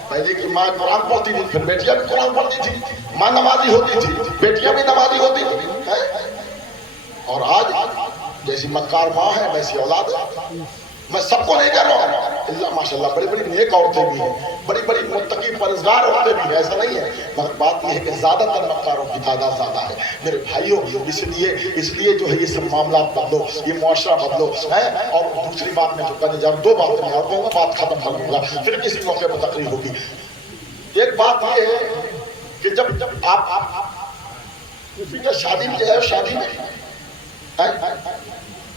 پہلے کی ماں قرآن پڑھتی تھی, پھر بیٹیاں بھی قرآن پڑھتی تھی, ماں نمازی ہوتی تھی, بیٹیاں بھی نمازی ہوتی تھی. اور آج جیسی مکار ماں ہے ویسی اولاد ہے. میں سب کو نہیں کہہ رہا ہوں, اللہ ماشاءاللہ بڑی بڑی نیک عورتیں بھی ہیں, بڑی بڑی متقی پرہیزگار عورتیں بھی ہیں, ایسا نہیں ہے. مگر بات یہ ہے کہ زیادہ تر مکاروں کی تعداد زیادہ ہے میرے بھائیوں. اس لیے جو ہے یہ سب معاملات بدلو, یہ معاشرہ بدلو. اور دوسری بات میں جو کہنے جا رہا ہوں, 2 باتیں میں اور کہوں گا, بات ختم کر لوں گا, پھر کسی موقع پر تقریر ہوگی. ایک بات یہ ہے کہ جب آپ شادی میں جائے,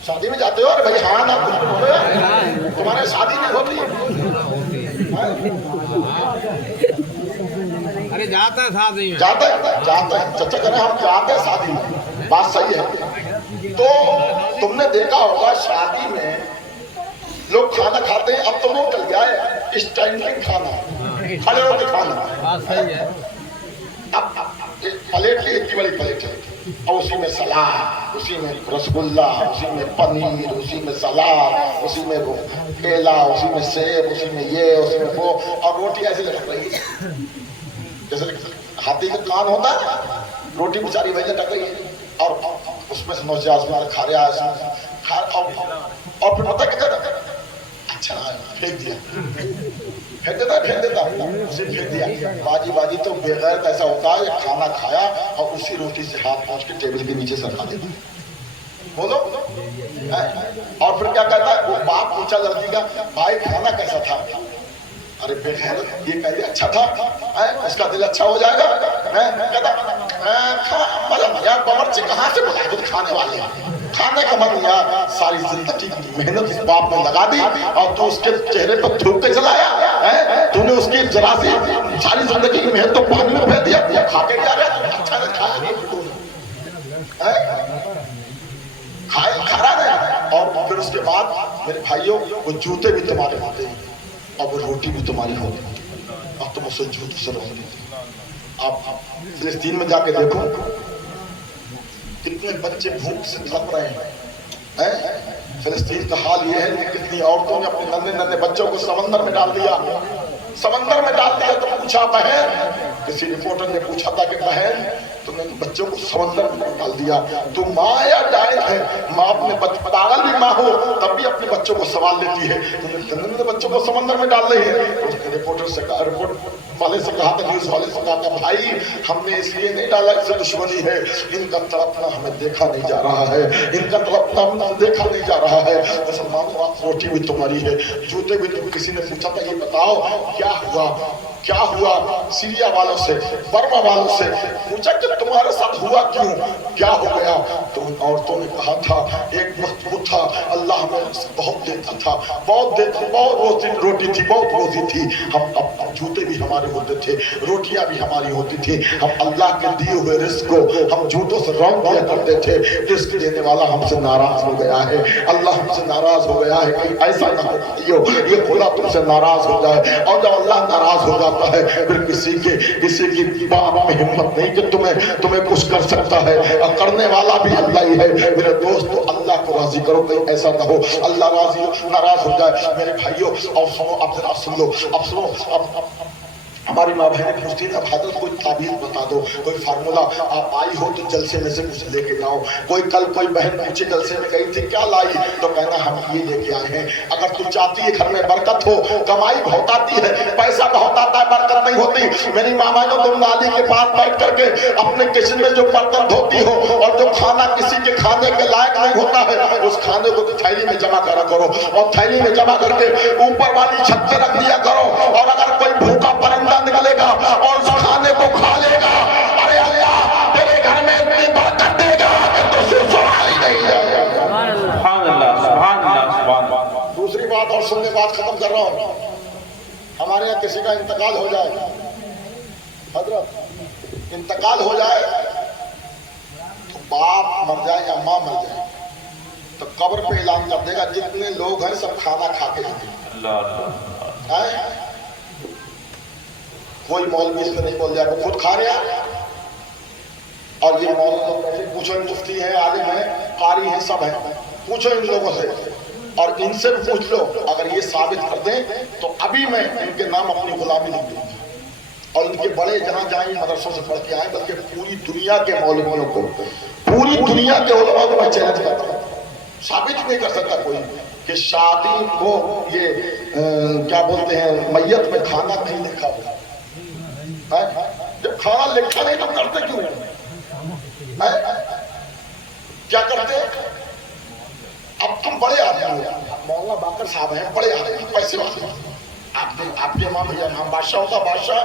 شادی میں جاتے ہو, اور بھائی ہاں نا تمہارے شادی نہیں ہوتی, ارے جاتا ہے شادی میں, جاتا ہے چچا کرے, ہم جاتے ہیں شادی میں, بات صحیح ہے. تو تم نے دیکھا ہوگا شادی میں لوگ کھانا کھاتے ہیں. اب تو وہ چل گیا ہے اسٹینڈنگ کھانا, کھڑے ہو کے کھانا. بات صحیح ہے. اب پلیٹ کی اتنی بڑی پلیٹ ہے, اور اسی میں سلاد, اسی میں رسگلہ, اسی میں پنیر, اسی میں سلاد, اسی میں وہ کیلا, اسی میں سیب, اسی میں یہ, اسی میں وہ, اور روٹی ایسی لٹک رہی ہے جیسے ہاتھی کا کان ہوتا ہے, روٹی بیچاری وہی لٹک رہی ہے. اور اس میں سے نوچے آسمان کھا رہا ہے, اور پھر پتہ کیا کرتا ہے, اچھا پھینک دیا, پھینک دیتا اسے پھینک دیا. باجی تو بے غیرت ایسا ہوتا ہے, کھانا کھایا اور اسی روٹی سے ہاتھ پہنچ کے ٹیبل کے نیچے سرکا دیتا ہے. بولو. اور پھر کیا کہتا ہے, وہ باپ پوچھا لڑکی کا, بھائی کھانا کیسا تھا, ارے بے غیرت یہ کہہ اچھا تھا, اس کا دل اچھا ہو جائے گا. کہتا باورچی کہاں سے بلا دودھ کھانے والے, کھانے کا مت لیا, ساری زندگی کی محنت اس باپ نے لگا دی, اور تو اس کے چہرے پر تھوک کے چلایا, تو نے اس کی ذرا سی ساری زندگی کی محنت تو پانی میں پھینک دیا, کھا کے کیا رہا, اچھا نہ کھایا کھا رہا ہے. اور پھر اس کے بعد میرے بھائیوں, وہ جوتے بھی تمہارے ہوتے ہیں, اور وہ روٹی بھی تمہاری ہوتی ہے, اور تم اسے جھوٹ سے رہو گے. آپ فلسطین میں جا کے دیکھو, کتنے بچے بھوک سے تڑپ رہے ہیں. فلسطین کا حال یہ ہے کہ کتنی عورتوں نے اپنے ننھے ننھے بچوں کو سمندر میں ڈال دیا. سمندر میں ڈال دیا تو پوچھا بہن, کسی رپورٹر نے پوچھا تھا کہ بہن تم نے بچوں کو سمندر میں ڈال دیا, تو ماں یا ڈائٹ ہے؟ ماں اپنے پاگل بھی ماں ہو تب بھی اپنے بچوں کو سوال لیتی ہے, تم نے ننھے بچوں کو سمندر میں ڈال رہی ہے. اس نے رپورٹر سے کہا, رپورٹ والے سے کہا تھا, نیوز والے سے کہا تھا, بھائی ہم نے اس لیے نہیں ڈالا, اس سے دشمنی ہے, ان کا تڑپنا ہمیں دیکھا نہیں جا رہا ہے, ان کا تڑپنا ہمیں دیکھا نہیں جا رہا ہے. مسلمانوں آپ روٹی بھی تمہاری ہے, جوتے بھی تم. کسی نے پوچھا تھا یہ بتاؤ کیا ہوا, کیا ہوا سیریا والوں سے, برما والوں سے پوچھا کہ تمہارے ساتھ ہوا کیوں, کیا ہو گیا؟ تو ان عورتوں نے کہا تھا ایک وقت وہ تھا اللہ ہمیں بہت دیتا تھا, بہت دیتا, بہت روٹی تھی, بہت روزی تھی, ہم جوتے بھی ہمارے ہوتے تھے, روٹیاں بھی ہماری ہوتی تھی, ہم اللہ کے دیے ہوئے رزق کو ہم جوتوں سے رونق دیا کرتے تھے. رزق دینے والا ہم سے ناراض ہو گیا ہے, اللہ ہم سے ناراض ہو گیا ہے. کہیں ایسا نہ ہو یہ خدا تم سے ناراض ہو جائے, اور جب اللہ ناراض ہو جاتا ہے پھر کسی کی باپ میں ہمت نہیں کہ تمہیں کچھ کر سکتا ہے, اور کرنے والا بھی اللہ ہی ہے. میرے دوستو اللہ کو راضی کرو, کہیں ایسا نہ ہو اللہ ناراض ہو جائے. میرے بھائیو اب سنو, اب سن لو, اب سنو. ہماری ماں بہنیں پوچھتی ہیں اب حضرت کوئی تعبیر بتا دو, کوئی فارمولا, آپ آئی ہو تو جلسے میں سے کچھ لے کے جاؤ. کل کوئی بہن پوچھے جلسے میں گئی تھی کیا لائی, تو کہنا ہم یہ لے کے آئے ہیں. اگر تو چاہتی ہے گھر میں برکت ہو, کمائی بہت آتی ہے, پیسہ بہت آتا ہے, برکت نہیں ہوتی. میری ماما جو تم نالی کے پاس بیٹھ کر کے اپنے کچن میں جو برتن دھوتی ہو اور جو کھانا کسی کے کھانے کے لائق نہیں ہوتا ہے, اس کھانے کو تھیلی میں جمع کرا کرو, اور تھیلی میں جمع کر کے اوپر والی چھت پہ رکھ دیا کرو. اور اگر کوئی بھوکا پرندہ نکلے گا اور اس کھانے کو کھا لے گا, ارے اللہ تیرے گھر میں اتنی برکت دے گا کہ تجھے سوال ہی نہیں جائے گا. سبحان اللہ, سبحان اللہ, سبحان اللہ. دوسری بات اور سننے بات ختم کر رہا ہوں. ہمارے یہاں کسی کا انتقال ہو جائے, حضرت انتقال ہو جائے تو باپ مر جائے یا ماں مر جائے تو قبر پہ اعلان کر دے گا جتنے لوگ ہیں سب کھانا کھا کے جائیں. کوئی مولوی اس میں نہیں بول جائے, وہ خود کھا رہے ہیں. اور یہ مولوی پوچھو, ان مفتی ہیں, عالم ہیں, قاری ہیں, سب ہیں, پوچھو ان لوگوں سے اور ان سے پوچھ لو. اگر یہ ثابت کر دیں تو ابھی میں ان کے نام اپنی غلامی لکھ دوں گا, اور ان کے بڑے جہاں جائیں مدرسوں سے پڑھ کے آئیں, بلکہ پوری دنیا کے مولویوں کو, پوری دنیا کے علماء کو میں چیلنج کرتا ہوں. ثابت نہیں کر سکتا کوئی کہ شادی کو یہ کیا بولتے ہیں میت میں کھانا نہیں لکھا ہوا. جب کھانا لکھا نہیں تو کرتے کیوں, کیا کرتے؟ اب تم بڑے آدمی ہو, مولانا باقر صاحب ہیں, بڑے آدمی, پیسے والے, آپ کے امام بھیا نام بادشاہ ہوتا بادشاہ,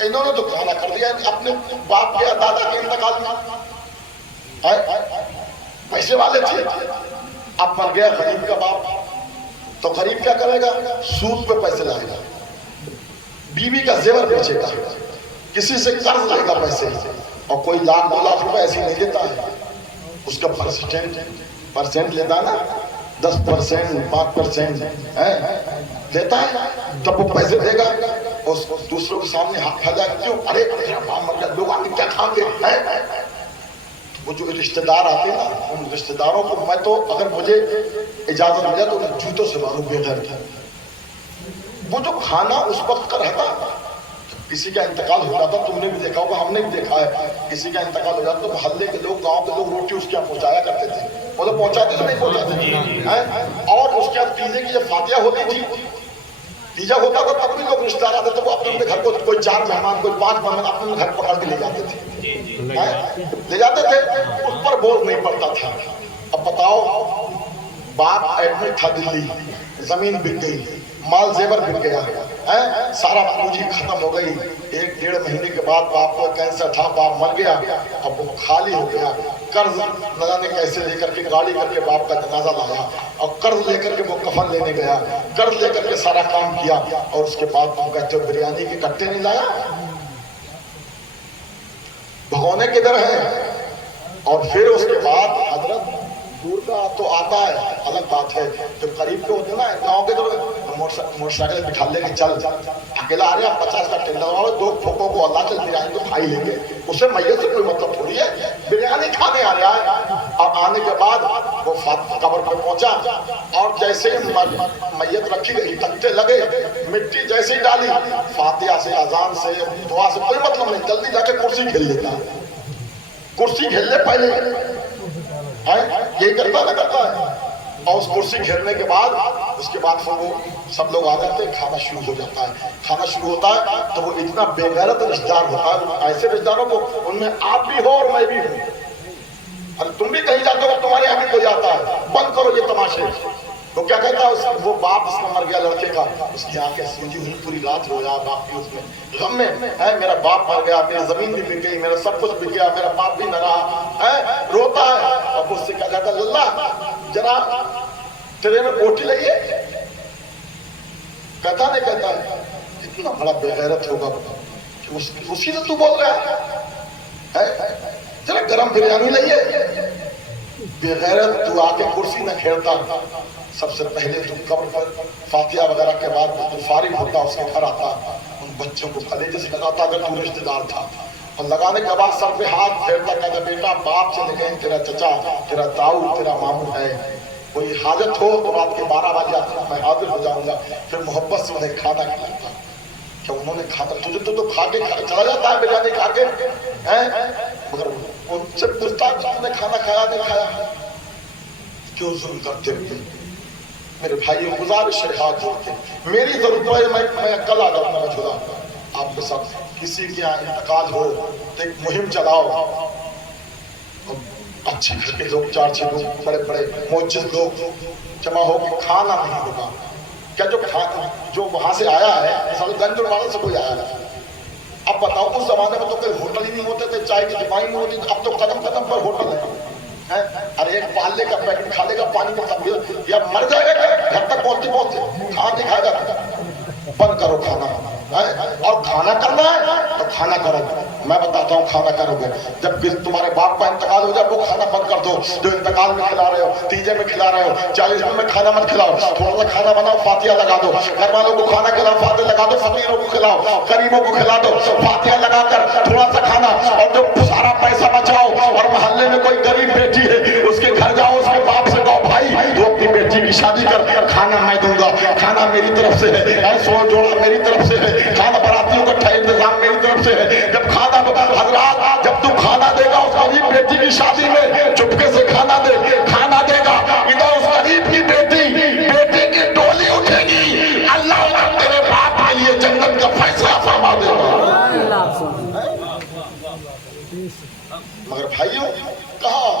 انہوں نے تو کھانا کر دیا اپنے باپ کے دادا کے انتقال میں, پیسے والے تھے. اب مر گیا غریب کا باپ, تو غریب کیا کرے گا, سود پہ پیسے لائے گا, بیوی کا زیور بیچے گا, کسی سے قرض لے گا پیسے, اور کوئی لاکھ 2 لاکھ روپے ایسے نہیں دیتا ہے, اس کا پرسنٹ لیتا نا, 10%, 5% دیتا ہے, تب وہ پیسے دے گا. اور دوسروں کے سامنے ہاتھ کھا جائے, کیوں, ارے لوگ آگے کیا کھائیں گے. وہ جو رشتہ دار آتے ہیں نا, ان رشتہ داروں کو میں تو اگر مجھے اجازت مل جائے تو میں جوتوں سے ماروں بے غیر تھا. وہ جو کھانا اس وقت کا رہتا, کسی کا انتقال ہو جاتا, تم نے بھی دیکھا ہوگا, ہم نے بھی دیکھا ہے, کسی کا انتقال ہو جاتا تو محلے کے لوگ, گاؤں کے لوگ روٹی اس کے یہاں پہنچایا کرتے تھے. وہ تو پہنچاتے تھے, نہیں پہنچاتے. اور اس کے بعد پیزے کی جب فاتحہ ہوتی تھی, تیجا ہوتا تھا, تب بھی لوگ رشتہ دار آتے تھے, وہ اپنے گھر کو کوئی 4 مہمان, کوئی 5 مہمان اپنے گھر پکڑ کے لے جاتے تھے, اس پر بوجھ نہیں پڑتا تھا. اب بتاؤ, باپ ایڈمٹ تھا دلی, زمین بک گئی, مال زیور بک گیا, سارا پونجی ختم ہو گئی. 1-1.5 مہینے کے بعد باپ کو کینسر تھا, باپ مر گیا, اب وہ خالی ہو گیا. قرض نہ جانے کیسے لے کر کے گاڑی کر کے باپ کا جنازہ لایا, اور قرض لے کر کے وہ کفن لینے گیا, قرض لے کر کے سارا کام کیا, اور اس کے بعد تم کہتے ہو بریانی کے کٹے نہیں لایا, بھگونے کدھر ہیں. اور پھر اس کے بعد حضرت دور کا تو آتا ہے, الگ بات ہے, جو قریب کے ہوتے ہیں نا, گاؤں کے جو موٹر سائیکل بٹھا لے کے چل اکیلا آ رہے ہیں 50 کا ٹینڈر ہوا 2 پھوکوں کو اللہ چل بریانی تو کھائی لیں گے اسے میت سے کوئی مطلب تھوڑی ہے بریانی کھانے آ رہا ہے اور آنے کے بعد وہ قبر پہ پہنچا اور جیسے ہی میت رکھی گئی تکتے لگے مٹی جیسے ہی ڈالی فاتحہ سے اذان سے دعا سے کوئی مطلب نہیں جلدی جا کے کرسی کھیل لیتا کرسی کھیل لے پہلے یہی کرتا ہے اور اس کرسی گھیرنے کے بعد اس کے بعد پھر وہ سب لوگ آ جاتے ہیں کھانا شروع ہو جاتا ہے کھانا شروع ہوتا ہے تو وہ اتنا بے غیرت رشتہ دار ہوتا ہے ایسے رشتہ داروں کو ان میں آپ بھی ہو اور میں بھی ہوں ارے تم بھی کہیں جاتے ہو تمہارے یہاں بھی کوئی آتا ہے بند کرو یہ تماشے وہ کیا کہتا ہے وہ باپ اس کا مر گیا لڑکے کا اس کی آنکھیں سوجی ہوئی پوری رات رویا باپ بھی اس میں غم میں ہے میرا باپ مر گیا میری زمین بھی بک گئی میرا سب کچھ بک گیا میرا باپ بھی نہ رہا ہے روتا ہے اور اس سے کیا کہتا ہے اللہ ذرا تیرے میں بوٹی لگیے کہتا نہیں کہتا ہے اتنا بڑا بے غیرت ہوگا کہ اسی سے تو بول رہا ہے ذرا گرم بریانی لئیے بے غیرت تو آ کے کرسی نہ کھیلتا سب سے پہلے تو قبر پر فاتحہ وغیرہ کے بعد تو فارغ ہوتا اس کے گھر آتا ان بچوں کو کلیجے سے لگاتا اگر تو رشتہ دار تھا اور لگانے کے بعد سر پہ ہاتھ پھیرتا کہتا بیٹا باپ چلے گئے تیرا چچا تیرا تاؤ تیرا ماموں ہے کوئی حاجت ہو تو رات کے 12 بجے آتا میں حاضر ہو جاؤں گا پھر محبت سے انہیں کھانا کھلاتا کہ انہوں نے کھانا تجھے تو کھا کے چلا جاتا ہے بریانی کھا کے مگر ان سے پوچھتا تم نے کھانا کھایا نہیں کھایا کیوں ظلم کرتے ہوئے میرے بھائی گزارش ہے ہاتھ جوڑ کے میری ضرورت ہے میں کل آ جاؤں گا جھولا آپ کے ساتھ کسی کے یہاں انتقال ہو تو ایک مہم چلاؤ اچھے گھر کے لوگ 4-6 لوگ بڑے بڑے معجز لوگ جمع ہو کے کھانا نہیں ہوگا کیا جو وہاں سے آیا ہے گنج والے سے کوئی آیا ہے اب بتاؤ اس زمانے میں تو کوئی ہوٹل ہی نہیں ہوتے تھے چائے کی دکان نہیں ہوتی اب تو قدم قدم پر ہوٹل ہے ارے ایک پالنے کا پیکٹ کھانے کا پانی کا سب یا مر جائے گا گھر تک پہنچتے پہنچتے کھانا نہیں کھائے گا بند کرو کھانا اور کھانا کرنا ہے تو کھانا کرو میں بتاتا ہوں کھانا کرو گے جب تمہارے باپ کا انتقال ہو جائے وہ کھانا بند کر دو جو انتقال میں کھلا رہے ہو تیجے میں کھلا رہے ہو 40 میں کھانا مت کھلاؤ تھوڑا سا کھانا بناؤ فاتحہ لگا دو گھر والوں کو کھانا کھلاؤ فاتحہ لگا دو فقیروں کو کھلاؤ غریبوں کو کھلا دو فاتحہ لگا کر تھوڑا سا کھانا اور جو سارا پیسہ بچاؤ اور محلے میں کوئی غریب بیٹی ہے اس کے گھر جاؤ اس کے باپ سے کہو بھائی تو اپنی بیٹی کی شادی کر کھانا میں دوں گا کھانا میری طرف سے ہے 100 جوڑا میری طرف سے ہے کھانا براتیوں کا انتظام میری طرف سے ہے جب کھانا حضرات جب تم کھانا دے گا اس غریب بیٹی کی شادی میں چپکے سے کھانا دے گا ادھر اس غریب کی بیٹی کی ٹولی اٹھے گی اللہ تیرے باپ کے لیے جنت کا فیصلہ فرما دے گا مگر بھائیوں کہاں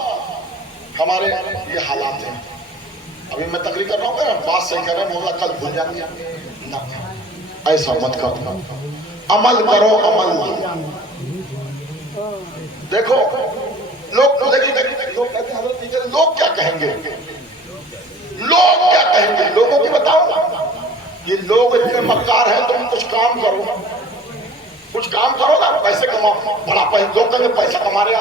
ہمارے یہ حالات ہیں ابھی میں تقریر کر رہا ہوں میرا بات صحیح کر رہے ہیں مولا کل بھول جائیں گے نہ ایسا مت کرو عمل کرو عمل دیکھو لوگ کیا کہیں گے لوگوں کی بتاؤ یہ لوگ اتنے مکار ہیں تم کچھ کام کرو نا پیسے کماؤ بڑا لوگ کہیں گے پیسہ کما رہے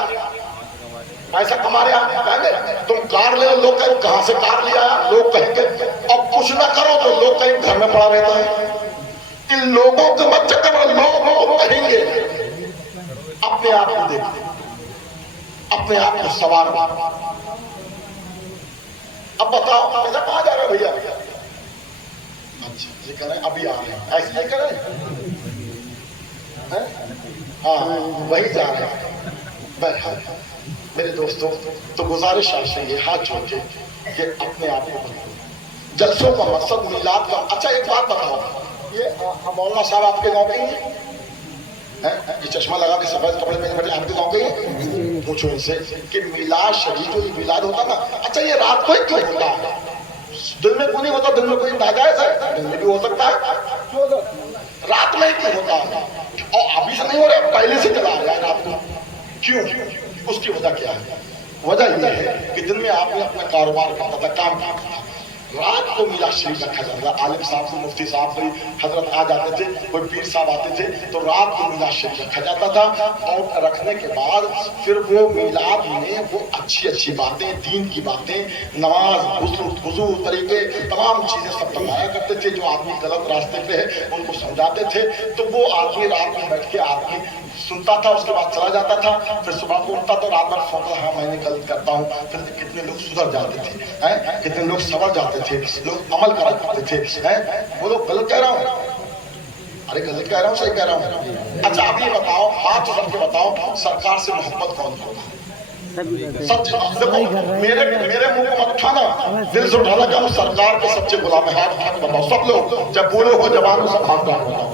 کہیں گے تم کار لے لوگ کہیں کہاں سے کار لیا لوگ کہیں گے اور کچھ نہ کرو تو لوگ کہیں گھر میں پڑا رہتا ہے ان لوگوں کے مت چکر میں لوگ کہیں گے اپنے آپ کو دیکھیں اپنے آپ کو سوار اب بتاؤ کہاں جا رہے بھیا اچھا یہ کہہ رہے ہیں ابھی آ رہے ہیں ایسے نہیں کہہ رہے ہاں وہی جا رہے ہیں میرے دوستوں تو گزارش آپ سے یہ ہاتھ جوڑ کے کہ اپنے آپ کو جلسوں کا مقصد میلاد کا اچھا ایک بات بتاؤ یہ مولانا صاحب آپ کے گاؤں کے ہی یہ چشمہ لگا کے سفید کپڑے پہنے بیٹھے آپ کے گاؤں کے ہی پوچھو ان سے کہ میلاد شریف جو یہ میلاد ہوتا نا اچھا یہ رات کو ہی کیوں ہوتا ہے دن میں کیوں نہیں ہوتا دن میں کوئی ناجائز ہے دن میں بھی ہو سکتا ہے رات میں ہی کیوں ہوتا ہے اور ابھی سے نہیں ہو رہا پہلے سے چلا رہا ہے رات کو کیوں اس کی وجہ کیا ہے وجہ یہ ہے کہ دن میں آپ نے اپنا کاروبار کرتا تھا کام کرتا تھا رات کو میلاد شریف رکھا جاتا تھا. عالم صاحب کو مفتی صاحب کوئی حضرت آ جاتے تھے, کوئی پیر صاحب آتے تھے, تو رات کو میلاد شریف رکھا جاتا تھا. اور رکھنے کے بعد پھر وہ میلاد میں وہ اچھی اچھی باتیں, دین کی باتیں, نماز, وضو طریقے, تمام چیزیں سب بتایا کرتے تھے. جو آدمی غلط راستے پہ ہے ان کو سمجھاتے تھے. تو وہ آدمی رات میں بیٹھ کے آدمی سنتا تھا, اس کے بعد چلا جاتا تھا. پھر صبح کو اٹھتا تو رات بھر سوچتا, ہاں میں نے غلط کرتا ہوں. پھر کتنے لوگ سدھر جاتے تھے, کتنے لوگ سنور جاتے تھے, لوگ عمل کرا کرتے تھے. وہ لوگ غلط کہہ رہا ہوں, ارے غلط کہہ رہا ہوں, صحیح کہہ رہا ہوں. اچھا آپ یہ بتاؤ, ہاتھ اٹھ کے بتاؤ, سرکار سے محبت کون کرتا ہے؟ سچ دیکھو, میرے منہ کو مت اٹھانا, دل سے اٹھانا کہ ہم سرکار کے سچے غلام ہیں. ہاتھ اٹھا کے بتاؤ سب لوگ, جب بولے ہو جوان سب ہاتھ اٹھا کے بتاؤ.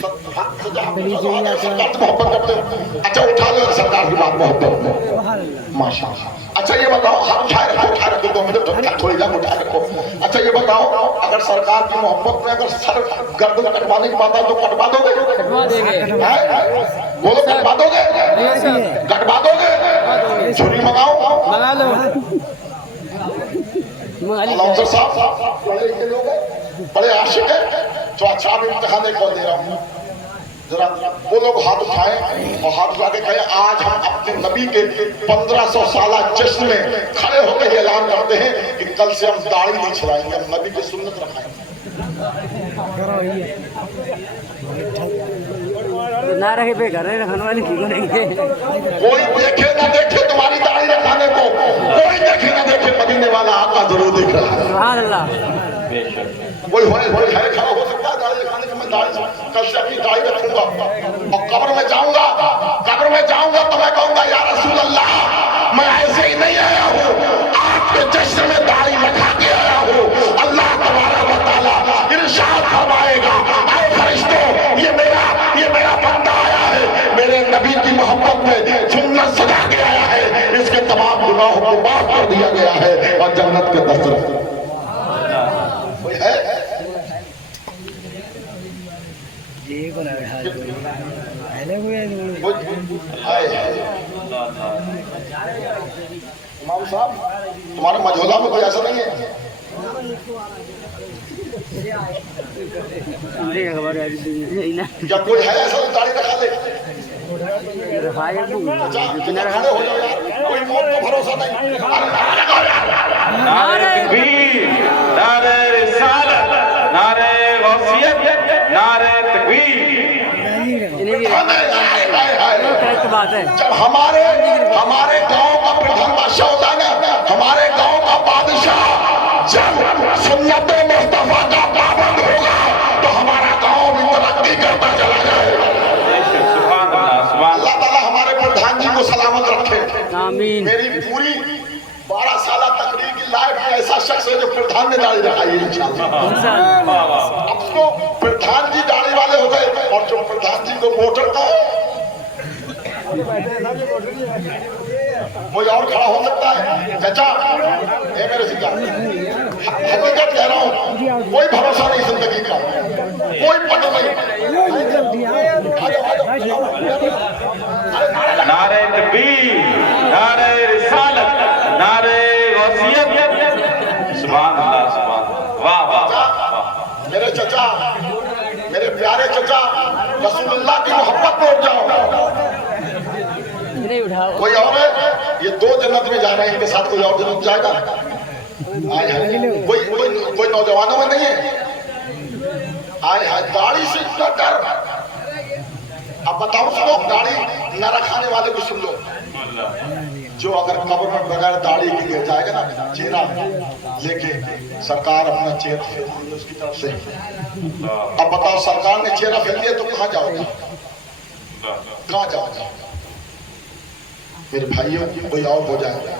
سرکار سے محبت کرتے ہو؟ اچھا اٹھا لو سرکار کی بات محبت, ماشاء اللہ. اچھا یہ بتاؤ, ہاتھ اٹھا رکھو 2 منٹ تھوڑی جگہ اٹھا رکھو. اچھا یہ بتاؤ, اگر سرکار کی محبت میں اگر سر گردن کٹوانے کی بات ہے تو کٹوا دو گے؟ بولو کٹوا دو گے؟ کٹوا دو گے؟ چھری منگاؤ, منگا لو. لوزر صاحب بڑے عاشق ہیں, تو اچھا اب امتحان ایک اور دے رہا ہوں. ذرا وہ لوگ ہاتھ اٹھائیں اور ہاتھ اٹھا کے کہیں آج ہم اپنے نبی کے 1500 سالہ جشن میں کھڑے ہو کے اعلان کرتے ہیں کہ کل سے ہم داڑھی نہیں چھڑائیں گے, ہم نبی کی سنت رکھائیں گے. نہ رکھے پہ گھر رکھنے والے کی کریں گے. کوئی دیکھے نہ دیکھے تمہاری داڑھی رکھانے کو, کوئی دیکھے نہ دیکھے, مدینے والا آقا ضرور دیکھ رہا ہے. سبحان اللہ. کوئی ہے کھڑا ہو سکتا ہے داڑھی رکھانے کے, میں داڑھی کل سے اپنی داڑھی رکھوں گا اور قبر میں جاؤں گا تو میں کہوں گا یا رسول اللہ میں ایسے ہی نہیں آیا ہوں, آپ کے جشن میں داڑھی رکھا کے آیا ہوں. اللہ تبارک و تعالیٰ ارشاد فرمائے گا, اے فرشتوں یہ میرا بندہ آیا ہے, میرے نبی کی محبت میں سنت سجا کے آیا ہے, اس کے تمام گناہوں کو معاف کر دیا گیا ہے اور جنت کے دسترس. کوئی ہے امام صاحب تمہارے مجھولا میں کوئی ایسا نہیں ہے؟ کیا کوئی ہے ایسا داڑھی رکھا دے؟ کھڑے ہو جاؤ یار, کوئی موت کا بھروسہ نہیں. نعرہ تکبیر, نعرہ رسالت, نعرہ غوثیت, نعرہ تکبیر. جب ہمارے گاؤں کا پردھان بادشاہ ہوتا ہے نا, ہمارے گاؤں کا بادشاہ جب سنت مصطفیٰ کا پابند ہوگا تو ہمارا گاؤں بھی ترقی کرتا چلا جائے گا. اللہ تعالیٰ ہمارے پردھان جی کو سلامت رکھے. آمین. میری پوری 12 سالہ تقریر کی لائف میں ایسا شخص ہے جو پردھان نے داڑھی رکھائی ہے انشاءاللہ. اب تو پردھان جی داڑھی والے ہو گئے, اور جو پردھان جی کو ووٹر کا کوئی اور کھڑا ہو سکتا ہے. چچا اے میرے سکا, حقیقت کہہ رہا ہوں, کوئی بھروسہ نہیں زندگی کا, کوئی پتہ نہیں. نعرہ تکبیر, نعرہ رسالت, نعرہ غوثیت. سبحان اللہ, سبحان اللہ, واہ واہ واہ. میرے چچا, میرے پیارے چچا, رسول اللہ کی محبت میں اٹھ جاؤ. کوئی اور ہے؟ یہ 2 جنت میں جا رہے ہیں, ان کے ساتھ کوئی اور جنت جائے گا؟ کوئی نوجوانوں میں نہیں ہے؟ آئے ہائے, داڑھی سے اتنا ڈر. اب بتاؤ سنو, داڑھی نہ رکھانے والے کو سن لو, جو اگر قبر میں بغیر داڑھی کے گر جائے گا نا, چہرہ لے کے سرکار اپنا چہرہ پھیر دیں اس کی طرف سے. اب بتاؤ سرکار نے چہرہ پھیر دیا تو کہاں جاؤ گا؟ کہاں جاؤ گا؟ میرے بھائیوں کوئی اور ہو جائے گا,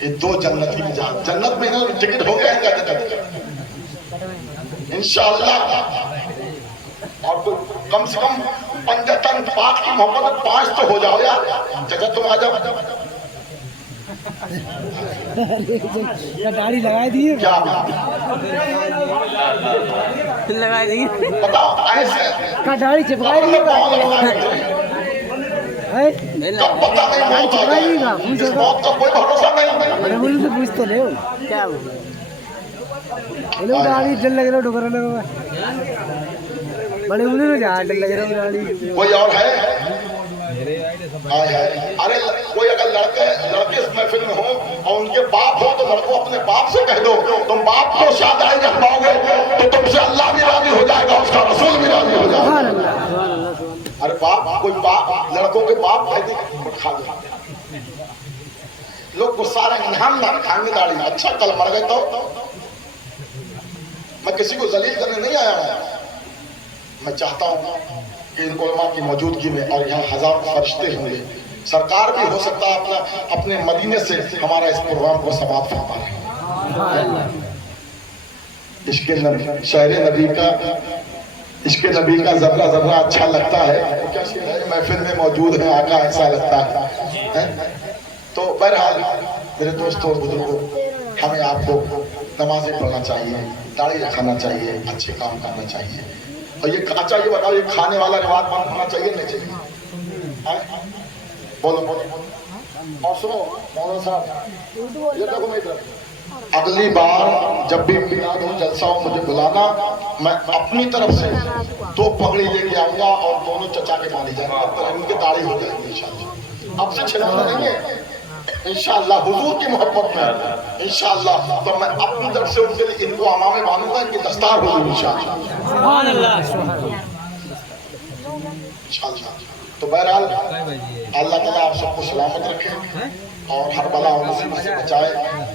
یہ 2 جنت کی نجات. جنت میں ٹکٹ ہو گیا ہے کیا جنت کا انشاءاللہ. اور کم سے کم پنجتن پاک کی محبت 5 تو ہو جاؤ یار. چچا تم آ جاؤ. داڑھی لگا دیے, کیا لگا دیے, بتاؤ ایسے داڑھی چپکا دیے. कब पता नहीं मौत आ जाए, इस मौत का कोई भरोसा नहीं। बड़े बोले तो पूछते नहीं हो क्या ये लोग गाड़ी डर लग रहा है डोकर लगा बड़े बोले तो जहाँ डर लग रहा है गाड़ी कोई और है? अरे कोई अगर लड़के इस महफिल में हो और उनके बाप हो तो लड़कों अपने बाप से कह दो, तुम बाप को शायद नहीं रख पाओगे तो तुमसे अल्लाह भी राजी हो जाएगा, उसका रसूल भी राजी हो जाएगा। अरे बाप, कोई बाप, लड़कों के बाप कहते खा दो, लोग गुस्सा रहे हम ना खाएंगे दाढ़ी, अच्छा कल मर गए तो मैं किसी को जलील करने नहीं आया हूं। मैं चाहता हूं कि इन उलमा की मौजूदगी में और यहाँ हजारों फरिश्ते होंगे, सरकार भी हो सकता है अपने मदीने से हमारा इस प्रोग्राम को समाप्त फरमा रहे। इसके शहर नबी का, इसके नबी का जर्रा जर्रा अच्छा लगता है, क्या महफिल में मौजूद है आका ऐसा लगता है? तो बहरहाल मेरे दोस्तों और बुजुर्गों, हमें आपको नमाजें पढ़ना चाहिए, दाढ़ी रखना चाहिए, अच्छे काम करना चाहिए। और ये अच्छा ये बताओ, ये खाने वाला रिवाज बंद होना चाहिए नहीं चाहिए? बोलो बोलो। और सुनो मौलाना साहब, ये देखो मेरी तरफ, अगली बार जब भी मिलाद हो जलसा हो मुझे बुलाना, मैं अपनी तरफ से 2 पगड़ी लेके आऊंगा और दोनों चचा के मानी जाएंगे, उनकी दाढ़ी हो जाएगी इंशाअल्लाह। अब से छिड़कना नहीं है इंशाअल्लाह, हुजूर की मोहब्बत में इंशाअल्लाह। तो मैं अपनी तरफ से उनके लिए इनको अमामे बांधूंगा, इनकी दस्तार होगी इंशाअल्लाह। सुभान अल्लाह। इंशाअल्लाह। तो बहरहाल अल्लाह ताला आप सबको सलामत रखे और हर बला और मुसीबत से बचाए,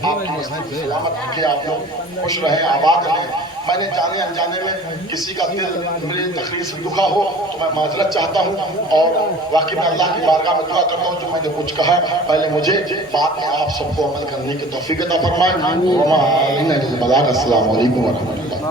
आपकी सलामत रखे, आप लोग खुश रहें, आबाद रहें। मैंने जाने अनजाने में किसी का दिल मेरी तकरीर से दुखा हो तो मैं माजरत चाहता हूँ और वाकई में अल्लाह की बारगाह में दुआ करता हूँ जो मैंने कुछ कहा पहले मुझे, बाद में आप सबको अमल करने की तौफीक अता फरमाए। अस्सलाम वालेकुम व रहमतुल्लाह।